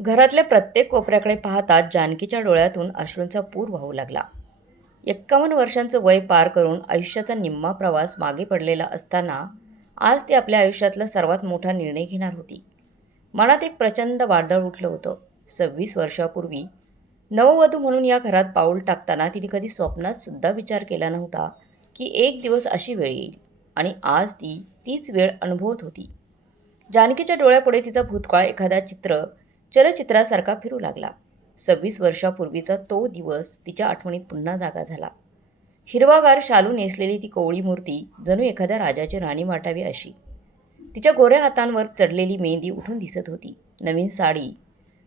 घरातल्या प्रत्येक कोपऱ्याकडे पाहताच जानकीच्या डोळ्यातून अश्रूंचा पूर वाहू लागला. 51 वर्षांचं वय पार करून आयुष्याचा निम्मा प्रवास मागे पडलेला असताना आज ती आपल्या आयुष्यातला सर्वात मोठा निर्णय घेणार होती. मनात एक प्रचंड वादळ उठलं होतं. 26 वर्षापूर्वी नववधू म्हणून या घरात पाऊल टाकताना तिने कधी स्वप्नात सुद्धा विचार केला नव्हता की एक दिवस अशी वेळ येईल आणि आज ती तीच वेळ अनुभवत होती. जानकीच्या डोळ्यापुढे तिचा भूतकाळ एखादा चलचित्रासारखा फिरू लागला. 26 वर्षापूर्वीचा तो दिवस तिच्या आठवणीत पुन्हा जागा झाला. हिरवागार शालू नेसलेली ती कोवळी मूर्ती जणू एखाद्या राजाची राणी वाटावी अशी. तिच्या गोऱ्या हातांवर चढलेली मेहंदी उठून दिसत होती. नवीन साडी,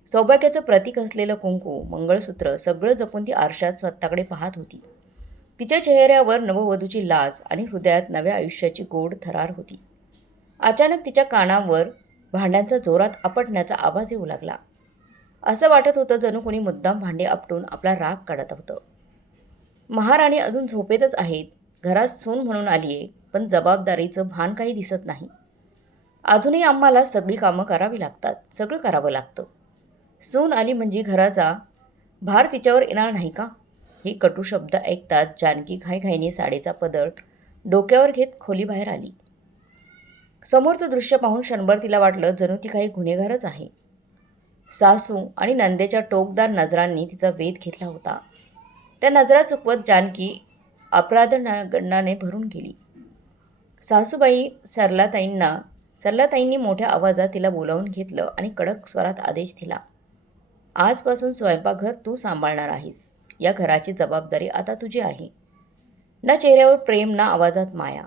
सौभाग्याचं प्रतीक असलेलं कुंकू, मंगळसूत्र सगळं जपून ती आरशात स्वतःकडे पाहत होती. तिच्या चेहऱ्यावर नववधूची लाज आणि हृदयात नव्या आयुष्याची गोड थरार होती. अचानक तिच्या कानावर भांड्यांचा जोरात आपटण्याचा आवाज येऊ लागला. असं वाटत होतं जणू कोणी मुद्दाम भांडे आपटून आपला राग काढत होतं. महाराणी अजून झोपेतच आहेत. घरात सून म्हणून आलीये, पण जबाबदारीचं भान काही दिसत नाही. अजूनही आम्हाला सगळी कामं करावी लागतात, सगळं करावं लागतं. सून आली म्हणजे घराचा भार तिच्यावर येणार नाही का? हे कटू शब्द ऐकताच जानकी घाईघाईने साडीचा पदर डोक्यावर घेत खोलीबाहेर आली. समोरचं दृश्य पाहून क्षणभर तिला वाटलं जणू ती काही गुन्हेगारच आहे. सासू आणि नंदेच्या टोकदार नजरांनी तिचा वेध घेतला होता. त्या नजरा चुकवत जानकी अपराधगणाने भरून गेली. सासूबाई सरलाताईंनी मोठ्या आवाजात तिला बोलावून घेतलं आणि कडक स्वरात आदेश दिला. आजपासून स्वयंपाकघर तू सांभाळणार आहेस. या घराची जबाबदारी आता तुझी आहे. ना चेहऱ्यावर प्रेम ना आवाजात माया.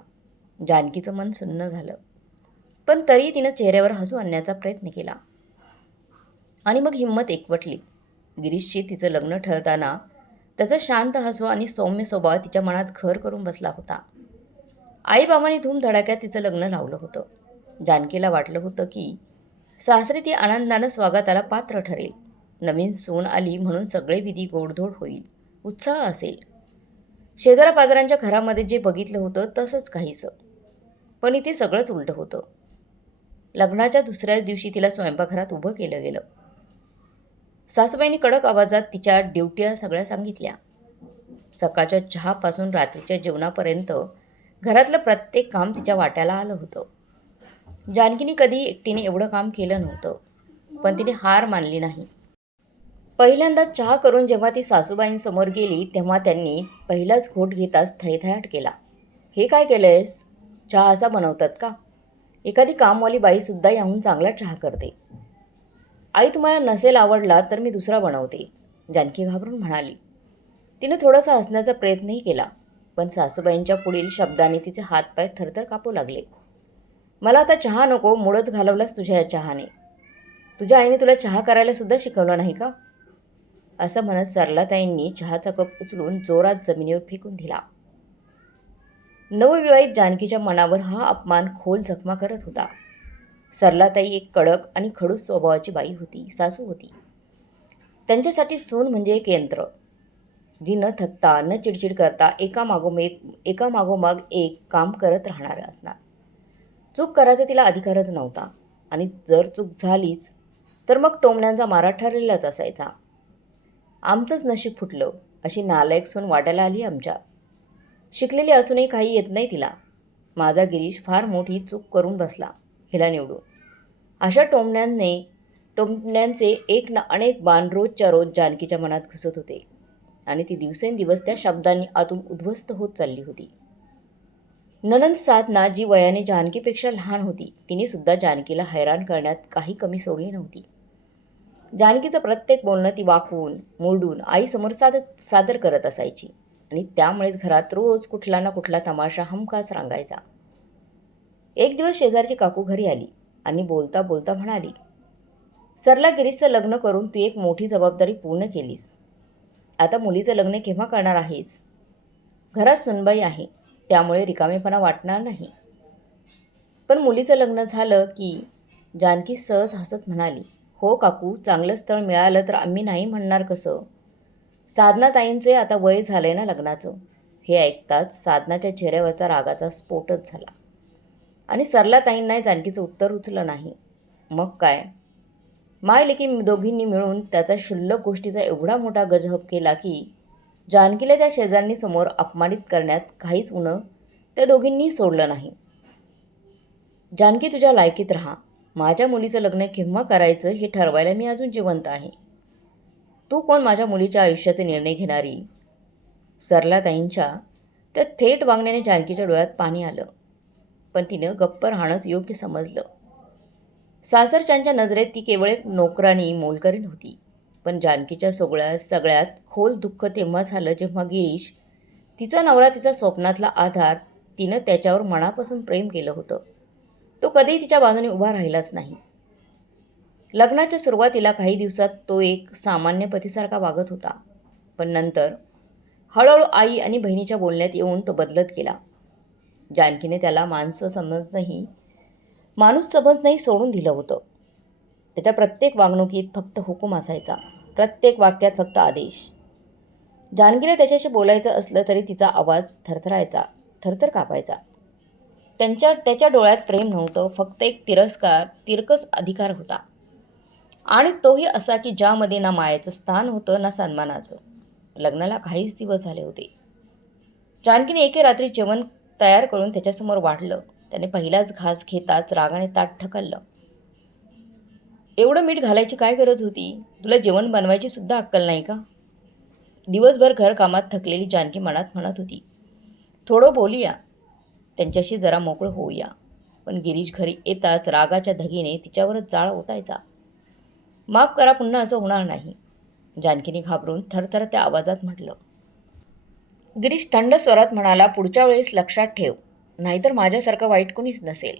जानकीचं मन सुन्न झालं. पण तरी तिनं चेहऱ्यावर हसू आणण्याचा प्रयत्न केला. आणि मग हिंमत एकवटली. गिरीशशी तिचं लग्न ठरताना त्याचा शांत हसू आणि सौम्य स्वभाव तिच्या मनात घर करून बसला होता. आईबाबांनी धूमधडाक्यात तिचं लग्न लावलं होतं. जानकीला वाटलं होतं की सासरी ती आनंदानं स्वागताला पात्र ठरेल. नवीन सून आली म्हणून सगळे विधी गोडधोड होईल, उत्साह असेल. शेजारापाजारांच्या घरामध्ये जे बघितलं होतं तसंच काहीसं. पण इथे सगळंच उलटं होतं. लग्नाच्या दुसऱ्याच दिवशी तिला स्वयंपाकघरात उभं केलं गेलं. सासूबाईंनी कडक आवाजात तिच्या ड्युट्या सगळ्या सांगितल्या. सकाळच्या चहापासून रात्रीच्या जेवणापर्यंत घरातलं प्रत्येक काम तिच्या वाट्याला आलं होतं. जानकीने कधी एकटीने एवढं काम केलं नव्हतं, पण तिने हार मानली नाही. पहिल्यांदा चहा करून जेव्हा ती सासूबाईंसमोर गेली तेव्हा त्यांनी पहिलाच घोट घेताच थैथयाट केला. हे काय केलंयस? चहा असा बनवतात का? एखादी कामवाली बाईसुद्धा याहून चांगला चहा करते. आई तुम्हाला नसेल आवडला तर मी दुसरा बनवते, जानकी घाबरून म्हणाली. तिने थोडासा हसण्याचा प्रयत्नही केला, पण सासूबाईंच्या पुढील शब्दाने तिचे हातपाय थरथर कापू लागले. मला आता चहा नको, मूडच घालवलास तुझ्या या चहाने. तुझ्या आईने तुला चहा करायला सुद्धा शिकवलं नाही का? असं म्हणत सरलाताईंनी चहाचा कप उचलून जोरात जमिनीवर फेकून दिला. नवविवाहित जानकीच्या मनावर हा अपमान खोल जखमा करत होता. सरलाताई एक कडक आणि खडूस स्वभावाची बाई होती, सासू होती. त्यांच्यासाठी सून म्हणजे एक यंत्र, जी न थकता न चिडचिड करता एकामागोमाग एक काम करत राहणार असणार. चूक करायचा तिला अधिकारच नव्हता आणि जर चूक झालीच तर मग टोमण्यांचा मारा ठरलेलाच असायचा. आमचंच नशीब फुटलं अशी नालायक सून वाटायला आली आमच्या. शिकलेली असूनही काही येत नाही तिला. माझा गिरीश फार मोठी चूक करून बसला हिला निवडून. अशा टोमण्यांचे एक ना अनेक बाण रोजच्या रोज जानकीच्या मनात घुसत होते आणि ती दिवसेंदिवस त्या शब्दांनी आतून उद्ध्वस्त होत चालली होती. नणंद साधना जी वयाने जानकीपेक्षा लहान होती, तिने सुद्धा जानकीला हैराण करण्यात काही कमी सोडली नव्हती. जानकीचं प्रत्येक बोलणं ती वाकवून मुरडून आईसमोर सादर करत असायची आणि त्यामुळेच घरात रोज कुठला ना कुठला तमाशा हमखास रांगायचा. एक दिवस शेजारची काकू घरी आली आणि बोलता बोलता म्हणाली, सरला गिरीशचं लग्न करून तू एक मोठी जबाबदारी पूर्ण केलीस. आता मुलीचं लग्न केव्हा करणार आहेस? घरात सुनबाई आहे, त्यामुळे रिकामेपणा वाटणार नाही. पण मुलीचं लग्न झालं की जानकी सहज हसत म्हणाली, हो काकू, चांगलं स्थळ मिळालं तर आम्ही नाही म्हणणार कसं? साधनाताईंचे आता वय झालंय ना लग्नाचं. हे ऐकताच साधनाच्या चेहऱ्यावरचा रागाचा स्फोटच झाला आणि सरलाताईंना जानकीचं उत्तर उचललं नाही. मग काय? मायलेकी दोघींनी मिळून त्याचा क्षुल्लक गोष्टीचा एवढा मोठा गजहब केला की जानकीला त्या शेजारणीसमोर अपमानित करण्यात काहीच उणं त्या दोघींनी सोडलं नाही. जानकी, तुझ्या लायकीत राहा. माझ्या मुलीचं लग्न केव्हा करायचं हे ठरवायला मी अजून जिवंत आहे. तू कोण माझ्या मुलीच्या आयुष्याचे निर्णय घेणारी? सरलाताईंच्या त्या थेट वागण्याने जानकीच्या डोळ्यात पाणी आलं. पण तिनं गप्प राहणंच योग्य समजलं. सासरच्यांच्या नजरेत ती केवळ एक नोकरानी मोलकरीण होती. पण जानकीच्या सगळ्यात खोल दुःख तेव्हा झालं जेव्हा गिरीश, तिचा नवरा, तिचा स्वप्नातला आधार, तिनं त्याच्यावर मनापासून प्रेम केलं होतं, तो कधीही तिच्या बाजूने उभा राहिलाच नाही. लग्नाच्या सुरुवातीला काही दिवसात तो एक सामान्य पतीसारखा वागत होता. पण नंतर हळूहळू आई आणि बहिणीच्या बोलण्यात येऊन तो बदलत गेला. जानकीने त्याला माणूस समजणंही सोडून दिलं होतं. त्याच्या प्रत्येक वागणुकीत फक्त हुकूम असायचा, प्रत्येक वाक्यात फक्त आदेश. जानकीला त्याच्याशी बोलायचं असलं तरी तिचा आवाज थरथरायचा, थरथर कापायचा. त्याच्या डोळ्यात प्रेम नव्हतं, फक्त एक तिरकस अधिकार होता. आणि तोही असा की ज्यामध्ये ना मायेचं स्थान होतं ना सन्मानाचं. लग्नाला काहीच दिवस झाले होते. जानकीने एके रात्री जेवण तयार करून त्याच्यासमोर वाढलं. त्याने पहिलाच घास घेताच रागाने ताट ढकललं. एवढं मीठ घालायची काय गरज होती? तुला जेवण बनवायची सुद्धा अक्कल नाही का? दिवसभर घरकामात थकलेली जानकी मनात म्हणत होती, थोडं बोलूया, त्यांच्याशी जरा मोकळं होऊया. पण गिरीश घरी येताच रागाच्या धगीने तिच्यावरच जाळ ओतायचा. माफ करा, पुन्हा असं होणार नाही, जानकीने घाबरून थरथर आवाजात म्हटलं. गिरीश थंड स्वरात म्हणाला, पुढच्या वेळेस लक्षात ठेव, नाहीतर माझ्यासारखं वाईट कोणीच नसेल.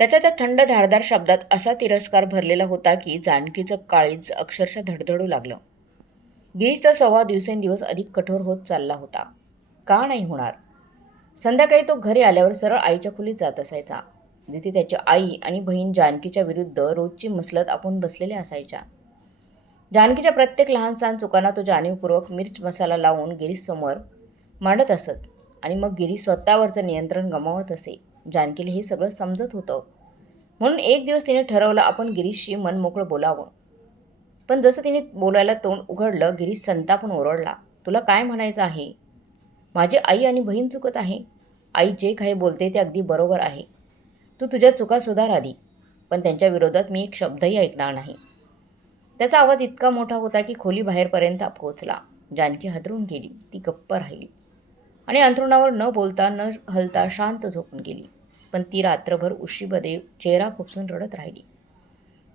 त्याच्या त्या थंड धारदार शब्दात असा तिरस्कार भरलेला होता की जानकीचं काळीज अक्षरशः धडधडू लागलं. गिरीशचा स्वभाव दिवसेंदिवस अधिक कठोर होत चालला होता. का नाही होणार? संध्याकाळी तो घरी आल्यावर सरळ आईच्या खोलीत जात असायचा, जिथे त्याची आई आणि बहीण जानकीच्या विरुद्ध रोजची मसलत आपण बसलेल्या असायच्या. जानकीच्या प्रत्येक लहान सहान चुकांना तो जाणीवपूर्वक मिर्च मसाला लावून गिरीशसमोर मांडत असत आणि मग गिरीश स्वतःवरचं नियंत्रण गमावत असे. जानकीला हे सगळं समजत होतं. म्हणून एक दिवस तिने ठरवलं, आपण गिरीशशी मनमोकळं बोलावं. पण जसं तिने बोलायला तोंड उघडलं, गिरीश संतापून ओरडला, तुला काय म्हणायचं आहे? माझी आई आणि बहीण चुकत आहे. आई जे काही बोलते ते अगदी बरोबर आहे. तू तुझ्या चुका सुधार आधी, पण त्यांच्या विरोधात मी एक शब्दही ऐकणार नाही. त्याचा आवाज इतका मोठा होता की खोली बाहेरपर्यंत पोहोचला. जानकी हादरून गेली. ती गप्प राहिली आणि अंथरुणावर न बोलता न हलता शांत झोपून गेली. पण ती रात्रभर उशीमध्ये चेहरा खुपसून रडत राहिली.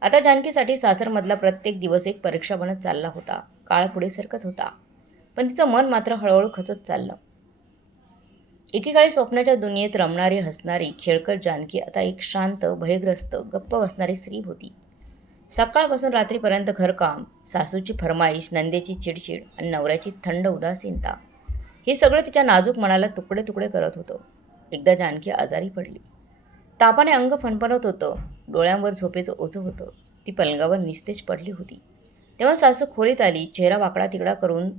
आता जानकीसाठी सासरमधला प्रत्येक दिवस एक परीक्षा बनत चालला होता. काळ पुढे सरकत होता, पण तिचं मन मात्र हळूहळू खचत चाललं. एकेकाळी स्वप्नाच्या दुनियेत रमणारी, हसणारी, खेळकर जानकी आता एक शांत, भयग्रस्त, गप्प बसणारी स्त्री होती. सकाळपासून रात्रीपर्यंत घरकाम, सासूची फरमाईश, नंदेची चिडचिड आणि नवऱ्याची थंड उदासीनता, हे सगळं तिच्या नाजूक मनाला तुकडे तुकडे करत होतं. एकदा जानकी आजारी पडली. तापाने अंग फणफणत होतं, डोळ्यांवर झोपेचं ओझं होतं. ती पलंगावर निस्तेज पडली होती. तेव्हा सासू खोलीत आली. चेहरा वाकडा तिकडा करून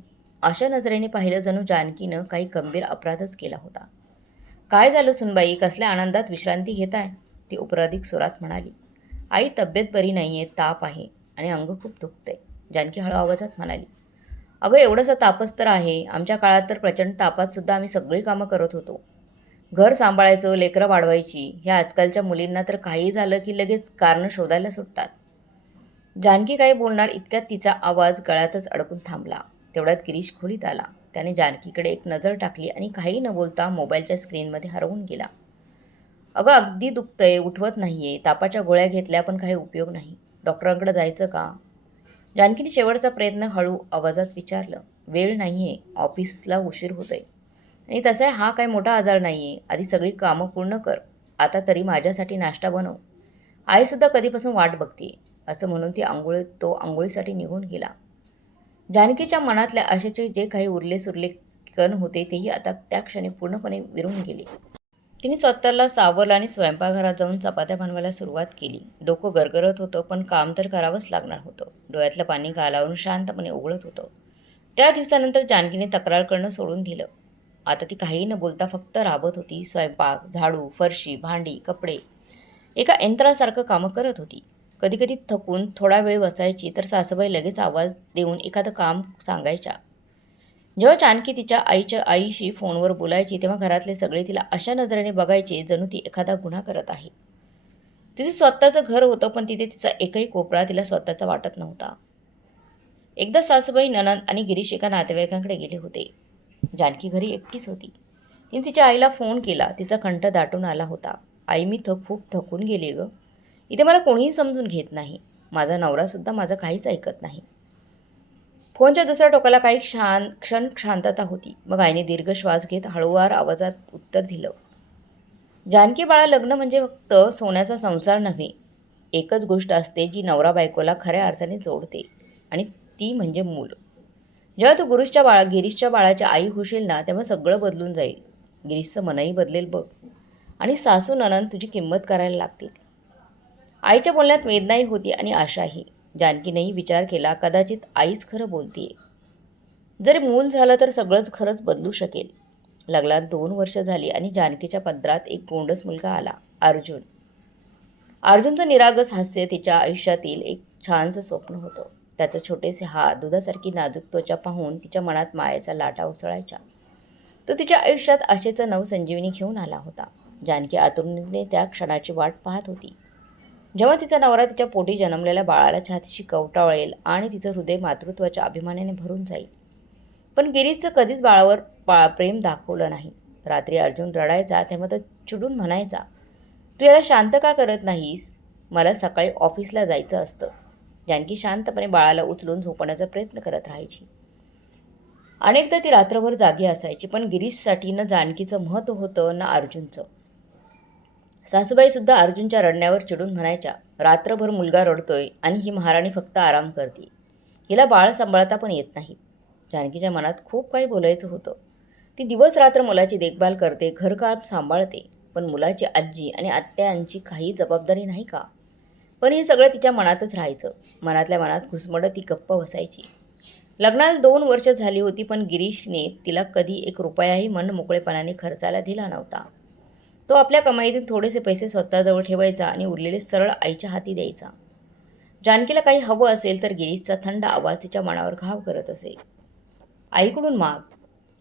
अशा नजरेने पाहिलं जणू जानकीनं काही गंभीर अपराधच केला होता. काय झालं सुनबाई, कसल्या आनंदात विश्रांती घेताय? ती उपराधिक स्वरात म्हणाली. आई, तब्येत बरी नाहीये, ताप आहे आणि अंग खूप दुखतंय, जानकी हळू आवाजात म्हणाली. अगं, एवढंसा तापच तर आहे. आमच्या काळात तर प्रचंड तापात सुद्धा आम्ही सगळी कामं करत होतो. घर सांभाळायचं, लेकरं वाढवायची. ह्या आजकालच्या मुलींना तर काही झालं की लगेच कारणं शोधायला सुटतात. जानकी काही बोलणार इतक्यात तिचा आवाज गळ्यातच अडकून थांबला. तेवढ्यात गिरीश खोलीत आला. त्याने जानकीकडे एक नजर टाकली आणि काही न बोलता मोबाईलच्या स्क्रीनमध्ये हरवून गेला. अगं, अगदी दुखतंय, उठवत नाहीये, तापाच्या गोळ्या घेतल्या पण काही उपयोग नाही. डॉक्टरांकडे जायचं का? जानकीने शेवटचा प्रयत्न हळू आवाजात विचारलं. वेळ नाहीये, ऑफिसला उशीर होतोय आणि तसा हा काही मोठा आजार नाहीये. आधी सगळी कामं पूर्ण कर. आता तरी माझ्यासाठी नाश्ता बनव. आईसुद्धा कधीपासून वाट बघते, असं म्हणून तो आंघोळीसाठी निघून गेला. जानकीच्या मनातल्या आशेचे जे काही उरले सुरले कण होते तेही आता त्या क्षणी पूर्णपणे विरून गेले. तिने स्वतःला सावरलं आणि स्वयंपाकघरात जाऊन चपात्या बनवायला सुरुवात केली. डोकं गरगरत होतं, पण काम तर करावंच लागणार होतं. डोळ्यातलं पाणी गालावरून शांतपणे उघडत होतं. त्या दिवसानंतर जानकीने तक्रार करणं सोडून दिलं. आता ती काही न बोलता फक्त राबत होती. स्वयंपाक, झाडू, फरशी, भांडी, कपडे, एका यंत्रासारखं कामं करत होती. कधी कधी थकून थोडा वेळ बसायची तर सासूबाई लगेच आवाज देऊन एखादं काम सांगायच्या. जेव्हा जानकी तिच्या आईशी फोनवर बोलायची तेव्हा घरातले सगळे तिला अशा नजरेने बघायचे जणू ती एखादा गुन्हा करत आहे. तिचे स्वतःचं घर होतं पण तिथे तिचा एकही कोपरा तिला स्वतःचा वाटत नव्हता. एकदा सासूबाई, नणंद आणि गिरीश एका नातेवाईकांकडे गेले होते. जानकी घरी एकटीच होती. तिने तिच्या आईला फोन केला. तिचा कंठ दाटून आला होता. आई, मी खूप थकून गेली गं. इथे मला कोणीही समजून घेत नाही. माझा नवरासुद्धा माझं काहीच ऐकत नाही. फोनच्या दुसऱ्या टोकाला काही क्षण शांतता होती. मग आईने दीर्घ श्वास घेत हळूवार आवाजात उत्तर दिलं. जानकी बाळा, लग्न म्हणजे फक्त सोन्याचा संसार नव्हे. एकच गोष्ट असते जी नवरा बायकोला खऱ्या अर्थाने जोडते आणि ती म्हणजे मूल. जेव्हा तू गिरीशच्या बाळाच्या आई होशील ना तेव्हा सगळं बदलून जाईल. गिरीशचं मनही बदलेल बघ आणि सासू नणंद तुझी किंमत करायला लागतील. आईच्या बोलण्यात वेदनाही होती आणि आशाही. जानकीनेही विचार केला, कदाचित आईच खरं बोलतीये. जर मूल झालं तर सगळंच खरंच बदलू शकेल. लग्नाला 2 वर्ष झाली आणि जानकीच्या पदरात एक गोंडस मुलगा आला, अर्जुन. अर्जुनचं निरागस हास्य तिच्या आयुष्यातील एक छानसं स्वप्न होतं. त्याचे छोटेसे हात, दुधासारखी नाजूक त्वचा पाहून तिच्या मनात मायेचा लाटा उसळायचा. तो तिच्या आयुष्यात आशेचा नवसंजीवनी घेऊन आला होता. जानकी आतुरतेने त्या क्षणाची वाट पाहत होती, जेव्हा तिचा नवरा तिच्या पोटी जन्मलेल्या बाळाला छातीशी कवटाळेल आणि तिचं हृदय मातृत्वाच्या अभिमानाने भरून जाईल. पण गिरीशचं कधीच बाळावर प्रेम दाखवलं नाही. रात्री अर्जुन रडायचा तेव्हा तो चिडून म्हणायचा, तू याला शांत का करत नाहीस? मला सकाळी ऑफिसला जायचं असतं. जानकी शांतपणे बाळाला उचलून झोपण्याचा प्रयत्न करत राहायची. अनेकदा ती रात्रभर जागी असायची, पण गिरीशसाठी न जानकीचं महत्त्व होतं ना अर्जुनचं. सासूबाईसुद्धा अर्जुनच्या रडण्यावर चिडून म्हणायच्या, रात्रभर मुलगा रडतोय आणि ही महाराणी फक्त आराम करते. हिला बाळ सांभाळता पण येत नाही. जानकीच्या मनात खूप काही बोलायचं होतं. ती दिवस रात्र मुलाची देखभाल करते, घरकाम सांभाळते, पण मुलाची आजी आणि आत्यांची काही जबाबदारी नाही का? पण हे सगळं तिच्या मनातच राहायचं. मनातल्या मनात घुसमडत ती गप्प बसायची. लग्नाला 2 वर्ष झाली होती, पण गिरीशने तिला कधी 1 रुपयाही मनमोकळेपणाने खर्चायला दिला नव्हता. तो आपल्या कमाईतून थोडेसे पैसे स्वतःजवळ ठेवायचा आणि उरलेले सरळ आईच्या हाती द्यायचा. जानकीला काही हवं असेल तर गिरीशचा थंड आवाज तिच्या मनावर घाव करत असे. आईकडून माग.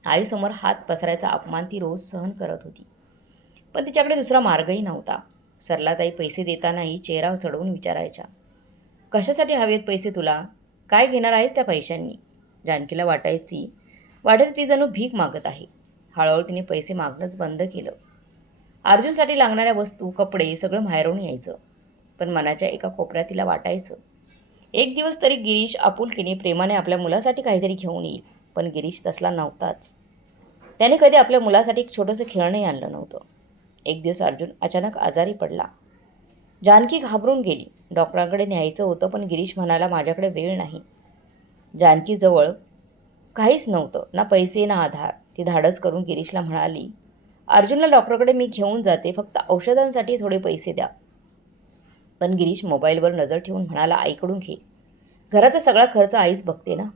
आईसमोर हात पसरायचा अपमान ती रोज सहन करत होती. पण तिच्याकडे दुसरा मार्गही नव्हता. सरलाताई पैसे देतानाही चेहरा चढवून विचारायच्या, कशासाठी हवेत पैसे तुला? काय घेणार आहेस त्या पैशांनी? जानकीला वाटायचं ती जणू भीक मागत आहे. हळूहळू तिने पैसे मागणंच बंद केलं. अर्जुनसाठी लागणाऱ्या वस्तू, कपडे सगळं बाहेरून यायचं. पण मनाच्या एका कोपऱ्यात तिला वाटायचं, एक दिवस तरी गिरीश आपुलकीने प्रेमाने आपल्या मुलासाठी काहीतरी घेऊन येईल. पण गिरीश तसला नव्हताच. त्याने कधी आपल्या मुलासाठी एक छोटंसं खेळणंही आणलं नव्हतं. एक दिवस अर्जुन अचानक आजारी पडला. जानकी घाबरून गेली. डॉक्टरांकडे न्यायचं होतं, पण गिरीश म्हणाला, माझ्याकडे वेळ नाही. जानकीजवळ काहीच नव्हतं, ना पैसे ना आधार. ती धाडस करून गिरीशला म्हणाली, अर्जुनला डॉक्टरकडे मी घेऊन जाते, फक्त औषधांसाठी थोडे पैसे द्या. पण गिरीश मोबाईलवर नजर ठेवून म्हणाला, आईकडून घे. घराचा सगळा खर्च आईच बघते ना.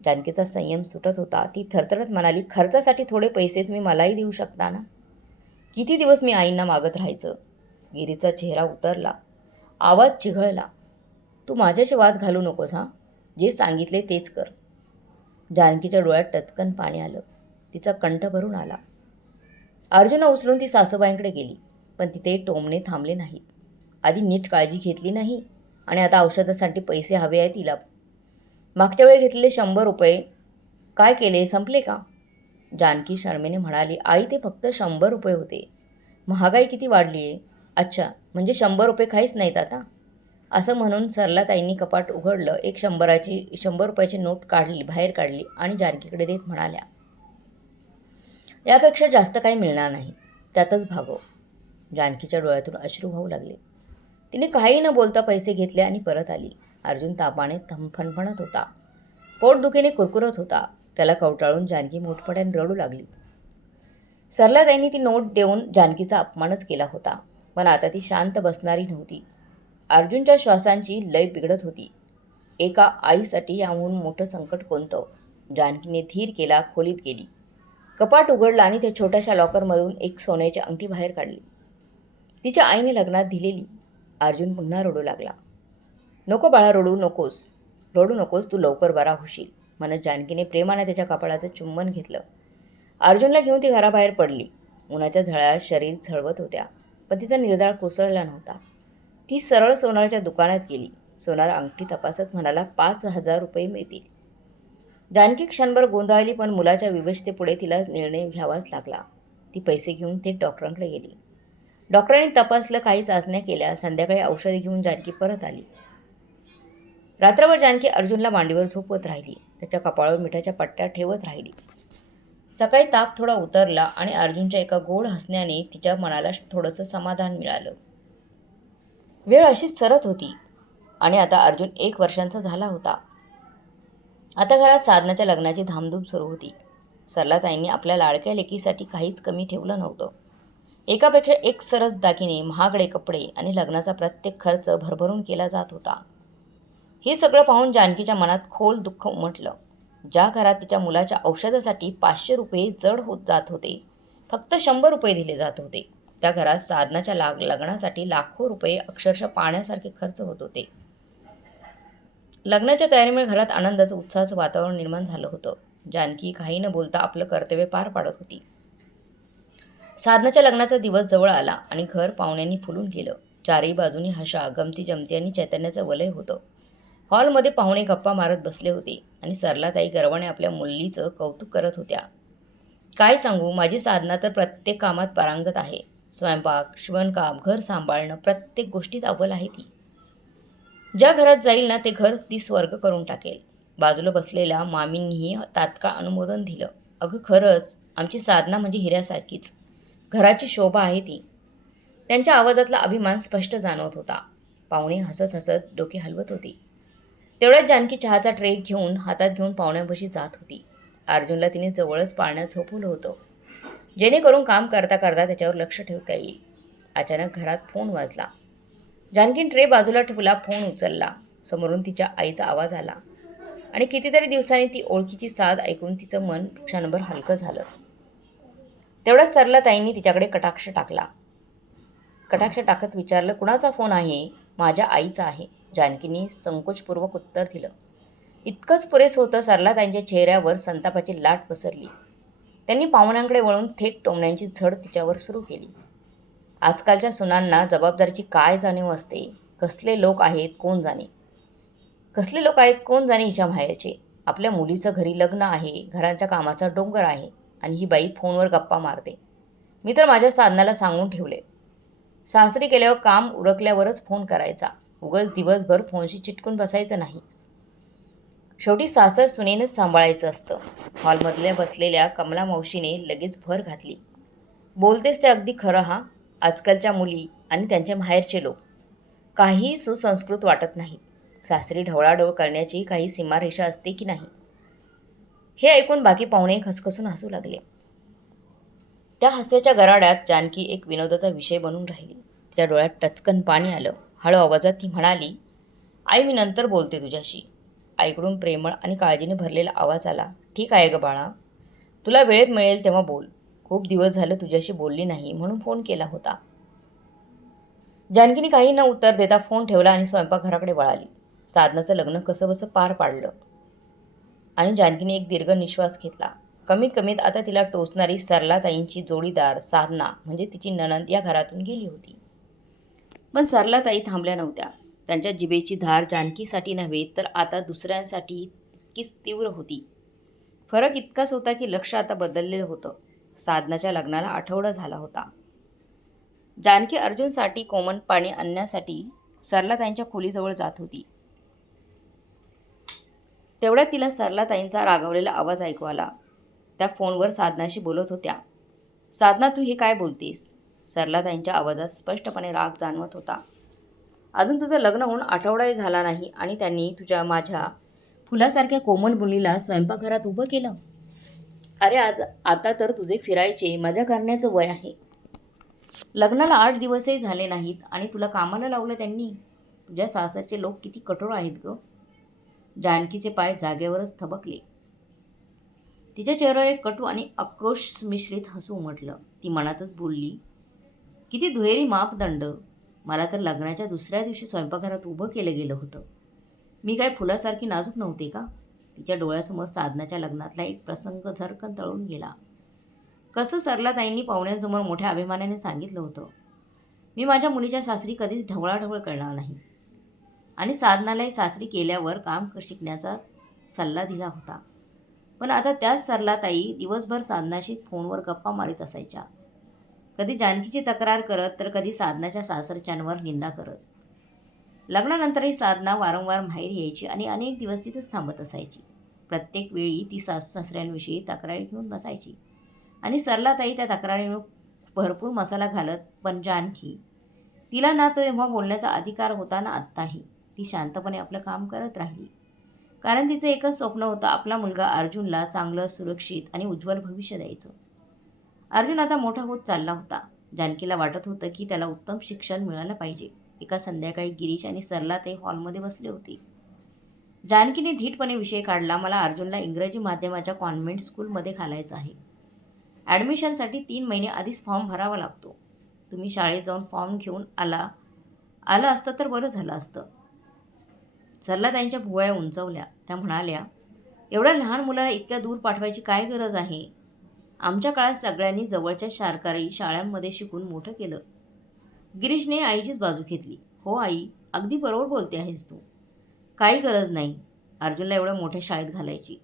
जानकीचा संयम सुटत होता. ती थरथरत म्हणाली, खर्चासाठी थोडे पैसे तुम्ही मलाही देऊ शकता ना. किती दिवस मी आईंना मागत राहायचं? गिरीचा चेहरा उतरला, आवाज चिघळला, तू माझ्याशी वाद घालू नकोस हां. जे सांगितले तेच कर. जानकीच्या डोळ्यात टचकन पाणी आलं. तिचा कंठ भरून आला. अर्जुन उचलून ती सासूबाईंकडे गेली, पण तिथे टोमणे थांबले नाहीत. आधी नीट काळजी घेतली नाही आणि आता औषधासाठी पैसे हवे आहेत तिला. मागच्या वेळी घेतलेले 100 रुपये काय केले? संपले का? जानकी शरमेने म्हणाली, आई ते फक्त 100 रुपये होते. महागाई किती वाढली आहे. अच्छा, म्हणजे 100 रुपये काहीच नाहीत आता? असं म्हणून सरलाताईंनी कपाट उघडलं. एक 100 रुपयाची नोट बाहेर काढली आणि जानकीकडे देत म्हणाल्या, यापेक्षा जास्त काही मिळणार नाही, त्यातच भागव. जानकीच्या डोळ्यातून अश्रू वाहू लागले. तिने काही न बोलता पैसे घेतले आणि परत आली. अर्जुन तापाने फणफणत होता. पोटदुखीने कुरकुरत होता. त्याला कवटाळून जानकी मोठमोठ्याने रडू लागली. सरलाताईंनी ती नोट देऊन जानकीचा अपमानच केला होता, पण आता ती शांत बसणारी नव्हती. अर्जुनच्या श्वासांची लय बिघडत होती. एका आईसाठी याहून मोठं संकट कोणतं? जानकीने धीर केला, खोलीत गेली. कपाट उघडलं आणि त्या छोट्याशा लॉकरमधून एक सोन्याची अंगठी बाहेर काढली. तिच्या आईने लग्नात दिलेली. अर्जुन पुन्हा रडू लागला. नको बाळा, रडू नकोस, तू लवकर बरा होशील, म्हणत जानकीने प्रेमाने त्याच्या कपाळाचं चुंबन घेतलं. अर्जुनला घेऊन ती घराबाहेर पडली. उन्हाच्या झळा शरीर झळवत होत्या, पण तिचा निर्धार कोसळला नव्हता. ती सरळ सोनाराच्या दुकानात गेली. सोनार अंगठी तपासत म्हणाला, 5,000 रुपये मिळतील. जानकी क्षणभर गोंधळली, पण मुलाच्या विवशतेपुढे तिला निर्णय घ्यावाच लागला. ती पैसे घेऊन थेट डॉक्टरांकडे गेली. डॉक्टरांनी तपासलं, काही चाचण्या केल्या. संध्याकाळी औषधे घेऊन जानकी परत आली. रात्रभर जानकी अर्जुनला मांडीवर झोपवत राहिली. त्याच्या कपाळावर मिठाच्या पट्ट्या ठेवत राहिली. सकाळी ताप थोडा उतरला आणि अर्जुनच्या एका गोड हसण्याने तिच्या मनाला थोडंसं समाधान मिळालं. वेळ अशीच सरत होती आणि आता अर्जुन 1 वर्षांचा झाला होता. आता घरात साधनाच्या लग्नाची धामधूम सुरू होती. सरलाताईंनी आपल्या लाडक्या लेकीसाठी काहीच कमी ठेवलं नव्हतं. एकापेक्षा एक सरस दागिने, महागडे कपडे आणि लग्नाचा प्रत्येक खर्च भरभरून केला जात होता. हे सगळं पाहून जानकीच्या मनात खोल दुःख उमटलं. ज्या घरात तिच्या मुलाच्या औषधासाठी 500 रुपये जड होत जात होते, फक्त 100 रुपये दिले जात होते, त्या घरात साधनाच्या लग्नासाठी लाखो रुपये अक्षरशः पाण्यासारखे खर्च होत होते. लग्नाच्या तयारीमुळे घरात आनंदाचं, उत्साहाचं वातावरण निर्माण झालं होतं. जानकी काही न बोलता आपलं कर्तव्य पार पाडत होती. साधनाच्या लग्नाचा दिवस जवळ आला आणि घर पाहुण्यांनी फुलून गेलं. चारही बाजूनी हशा, गमती जमती आणि चैतन्याचं वलय होतं. हॉलमध्ये पाहुणे गप्पा मारत बसले होते आणि सरलाताई गर्वाने आपल्या मुलीचं कौतुक करत होत्या. काय सांगू, माझी साधना तर प्रत्येक कामात पारंगत आहे. स्वयंपाक, शिवणकाम, घर सांभाळणं, प्रत्येक गोष्टीत अव्वल आहे ती. ज्या घरात जाईल ना, ते घर ती स्वर्ग करून टाकेल. बाजूला बसलेल्या मामींनीही तात्काळ अनुमोदन दिलं. अगं खरंच, आमची साधना म्हणजे हिऱ्यासारखीच. घराची शोभा आहे ती. त्यांच्या आवाजातला अभिमान स्पष्ट जाणवत होता. पाहुणे हसत हसत डोके हलवत होती. तेवढ्यात जानकी चहाचा ट्रे घेऊन हातात घेऊन पाहुण्यांपाशी जात होती. अर्जुनला तिने जवळच पाळण्यात झोपवलं होतं, जेणेकरून काम करता करता त्याच्यावर लक्ष ठेवता येईल. अचानक घरात फोन वाजला. जानकीने ट्रे बाजूला ठेवला, फोन उचलला. समोरून तिच्या आईचा आवाज आला आणि कितीतरी दिवसांनी ती ओळखीची साद ऐकून तिचं मन क्षणभर हलकं झालं. तेवढ्याच सरलाताईंनी तिच्याकडे कटाक्ष टाकत विचारलं, कुणाचा फोन आहे? माझ्या आईचा आहे. जानकीने संकोचपूर्वक उत्तर दिलं. इतकंच पुरेसं होतं. सरलाताईंच्या चेहऱ्यावर संतापाची लाट पसरली. त्यांनी पाहुण्यांकडे वळून थेट टोमण्यांची झड तिच्यावर सुरू केली. आजकालच्या सुनांना जबाबदारीची काय जाणीव असते? कसले लोक आहेत कोण जाणे हिच्या माहेरचे. आपल्या मुलीचं घरी लग्न आहे, घराच्या कामाचा डोंगर आहे आणि ही बाई फोनवर गप्पा मारते. मी तर माझ्या साधनाला सांगून ठेवले, सासरी गेल्यावर काम उरकल्यावरच फोन करायचा. उगाच दिवसभर फोनशी चिटकून बसायचं नाही. शेवटी सासर सुनेनंच सांभाळायचं असतं. हॉलमधल्या बसलेल्या कमला मावशीने लगेच भर घातली. बोलतेस ते अगदी खरं हा. आजकालच्या मुली आणि त्यांच्या माहेरचे लोक काही सुसंस्कृत वाटत नाहीत. सासरी ढवळाढवळ करण्याची काही सीमारेषा असते की नाही? हे ऐकून बाकी पाहुणे खसखसून हसू लागले. त्या हास्याच्या गराड्यात जानकी एक विनोदाचा विषय बनून राहिली. तिच्या डोळ्यात टचकन पाणी आलं. हळू आवाजात ती म्हणाली, आई, मी नंतर बोलते तुझ्याशी. आईकडून प्रेमळ आणि काळजीने भरलेला आवाज आला. ठीक आहे ग बाळा, तुला वेळेत मिळेल तेव्हा बोल. खूप दिवस झालं तुझ्याशी बोलली नाही म्हणून फोन केला होता. जानकीने काही न उत्तर देता फोन ठेवला आणि स्वयंपाकघराकडे वळाली. साधनाचं लग्न कसंबसं पार पाडलं आणि जानकीने एक दीर्घ निश्वास घेतला. कमीत कमीत आता तिला टोचणारी सरलाताईंची जोडीदार साधना म्हणजे तिची नणंद या घरातून गेली होती. पण सरलाताई थांबल्या नव्हत्या. त्यांच्या जिभेची धार जानकीसाठी नव्हे तर आता दुसऱ्यांसाठी इतकीच तीव्र होती. फरक इतकाच होता की लक्ष आता बदललेलं होतं. साधनाच्या लग्नाला आठवडा झाला होता. जानकी अर्जुनसाठी कोमट पाणी आणण्यासाठी सरलाताईंच्या खोलीजवळ जात होती. तेवढ्यात तिला सरलाताईंचा रागावलेला आवाज ऐकू आला. त्या फोनवर साधनाशी बोलत होत्या. साधना, तू हे काय बोलतेस? सरलाताईंच्या आवाजात स्पष्टपणे राग जाणवत होता. अजून तुझं लग्न होऊन आठवडाही झाला नाही आणि त्यांनी माझ्या फुलासारख्या कोमल मुलीला स्वयंपाकघरात उभं केलं. अरे आता तर तुझे फिरायचे, मजा करण्याचं वय आहे. लग्नाला 8 दिवसही झाले नाहीत आणि तुला कामाला लावलं त्यांनी. तुझ्या सासरचे लोक किती कठोर आहेत ग. जानकीचे पाय जागेवरच थबकले. तिच्या चेहऱ्यावर एक कटू आणि आक्रोश मिश्रित हसू उमटलं. ती मनातच बोलली, किती दुहेरी मापदंड. मला तर लग्नाच्या दुसऱ्या दिवशी स्वयंपाकघरात उभं केलं गेलं होतं. मी काय फुलासारखी नाजूक नव्हते का? तिच्या डोळ्यासमोर साधनाच्या लग्नातला एक प्रसंग झरकन तळून गेला. कसं सरलाताईंनी पाहुण्यांसमोर मोठ्या अभिमानाने सांगितलं होतं, मी माझ्या मुलीच्या सासरी कधीच ढवळाढवळ करणार नाही. आणि साधनालाही सासरी केल्यावर काम शिकण्याचा सल्ला दिला होता. पण आता त्याच सरलाताई दिवसभर साधनाशी फोनवर गप्पा मारीत असायच्या. कधी जानकीची तक्रार करत तर कधी साधनाच्या सासरच्यांवर निंदा करत. लग्नानंतरही साधना वारंवार माहेरी यायची आणि अनेक दिवस तिथंच थांबत असायची. प्रत्येक वेळी ती सासू सासऱ्यांविषयी तक्रारी घेऊन बसायची आणि सरलाताई त्या तक्रारीवर भरपूर मसाला घालत. पण जानकी, तिला ना तेव्हा बोलण्याचा अधिकार होता ना आत्ताही. ती शांतपणे आपलं काम करत राहिली. कारण तिचं एकच स्वप्न होतं, आपला मुलगा अर्जुनला चांगलं, सुरक्षित आणि उज्ज्वल भविष्य द्यायचं. अर्जुन आता मोठा होत चालला होता. जानकीला वाटत होतं की त्याला उत्तम शिक्षण मिळालं पाहिजे. एका संध्याकाळी गिरीश आणि सरला ते हॉलमध्ये बसले होते. जानकीने धीटपणे विषय काढला, मला अर्जुनला इंग्रजी माध्यमाच्या कॉन्व्हेंट स्कूलमध्ये घालायचं आहे. ॲडमिशनसाठी 3 महिने आधीच फॉर्म भरावा लागतो. तुम्ही शाळेत जाऊन फॉर्म घेऊन आलं असतं तर बरं झालं असतं. सरलाताईंच्या भुवया उंचावल्या. त्या म्हणाल्या, एवढ्या लहान मुलाला इतक्या दूर पाठवायची काय गरज आहे? आमच्या काळात सगळ्यांनी जवळच्या सरकारी शाळांमध्ये शिकून मोठं केलं. गिरीशने आईचीच बाजू घेतली. हो आई, अगदी बरोबर बोलते आहेस तू. काही गरज नाही अर्जुनला एवढ्या मोठ्या शाळेत घालायची.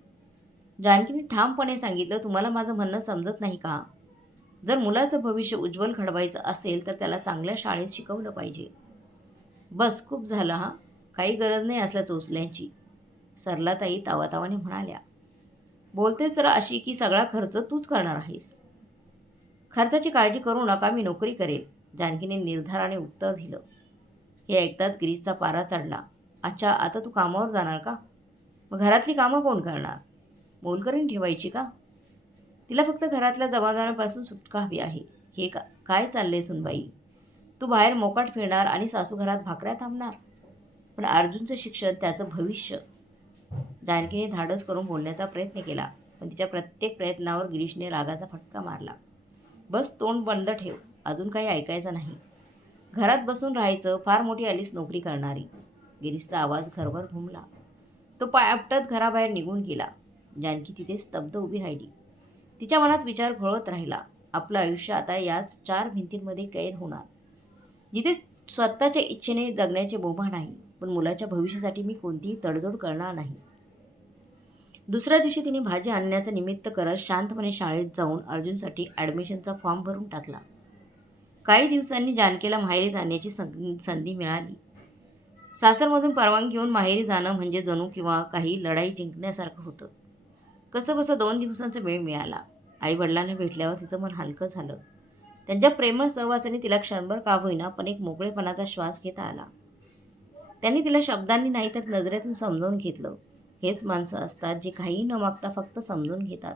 जानकीने ठामपणे सांगितलं, तुम्हाला माझं म्हणणं समजत नाही का? जर मुलाचं भविष्य उज्ज्वल घडवायचं असेल तर त्याला चांगल्या शाळेत शिकवलं पाहिजे. बस खूप झालं हा, काही गरज नाही असल्या चोचल्याची, सरलाताई तावातावाने म्हणाल्या. बोलतेच तर अशी की सगळा खर्च तूच करणार आहेस. खर्चाची काळजी करू नका, मी नोकरी करेल, जानकीने निर्धाराने उत्तर दिलं. हे ऐकताच गिरीशचा पारा चढला. अच्छा, आता तू कामावर जाणार का? मग घरातली कामं कोण करणार? मोलकरीण ठेवायची का? तिला फक्त घरातल्या जबाबदाऱ्यांपासून सुटका हवी आहे. हे काय चाललंय सुनबाई? तू बाहेर मोकाट फिरणार आणि सासू घरात भाकऱ्या थांबणार? पण अर्जुनचं शिक्षण, त्याचं भविष्य. जानकीने धाडस करून बोलण्याचा प्रयत्न केला, पण तिच्या प्रत्येक प्रयत्नावर गिरीशने रागाचा फटका मारला. बस तोंड बंद ठेव, अजून काही ऐकायचं नाही. घरात बसून राहायचं, फार मोठी आलीस नोकरी करणारी. गिरीशचा आवाज घरभर घुमला. तो पाय आपटत घराबाहेर निघून गेला. जानकी तिथे स्तब्ध उभी राहिली. तिच्या मनात विचार घोळत राहिला. आपलं आयुष्य आता याच 4 भिंतींमध्ये कैद होणार, जिथे स्वतःच्या इच्छेने जगण्याचे बोभा नाही, पण मुलाच्या भविष्यासाठी मी कोणतीही तडजोड करणार नाही. दुसऱ्या दिवशी तिने भाजी आणण्याचं निमित्त करत शांतपणे शाळेत जाऊन अर्जुनसाठी ॲडमिशनचा फॉर्म भरून टाकला. काही दिवसांनी जानकीला माहेरी जाण्याची संधी मिळाली. सासरमधून परवानगी घेऊन माहेरी जाणं म्हणजे जणू किंवा काही लढाई जिंकण्यासारखं होतं. कसंबसं 2 दिवसांचा वेळ मिळाला. आई-वडिलांना भेटल्यावर तिचं मन हलकं झालं. त्यांच्या प्रेमळ सहवासाने तिला क्षणभर का होईना पण एक मोकळेपणाचा श्वास घेता आला. त्यांनी तिला शब्दांनी नाही तर नजरेतून समजावून घेतलं. हेच माणसं असतात जे काहीही न मागता फक्त समजून घेतात.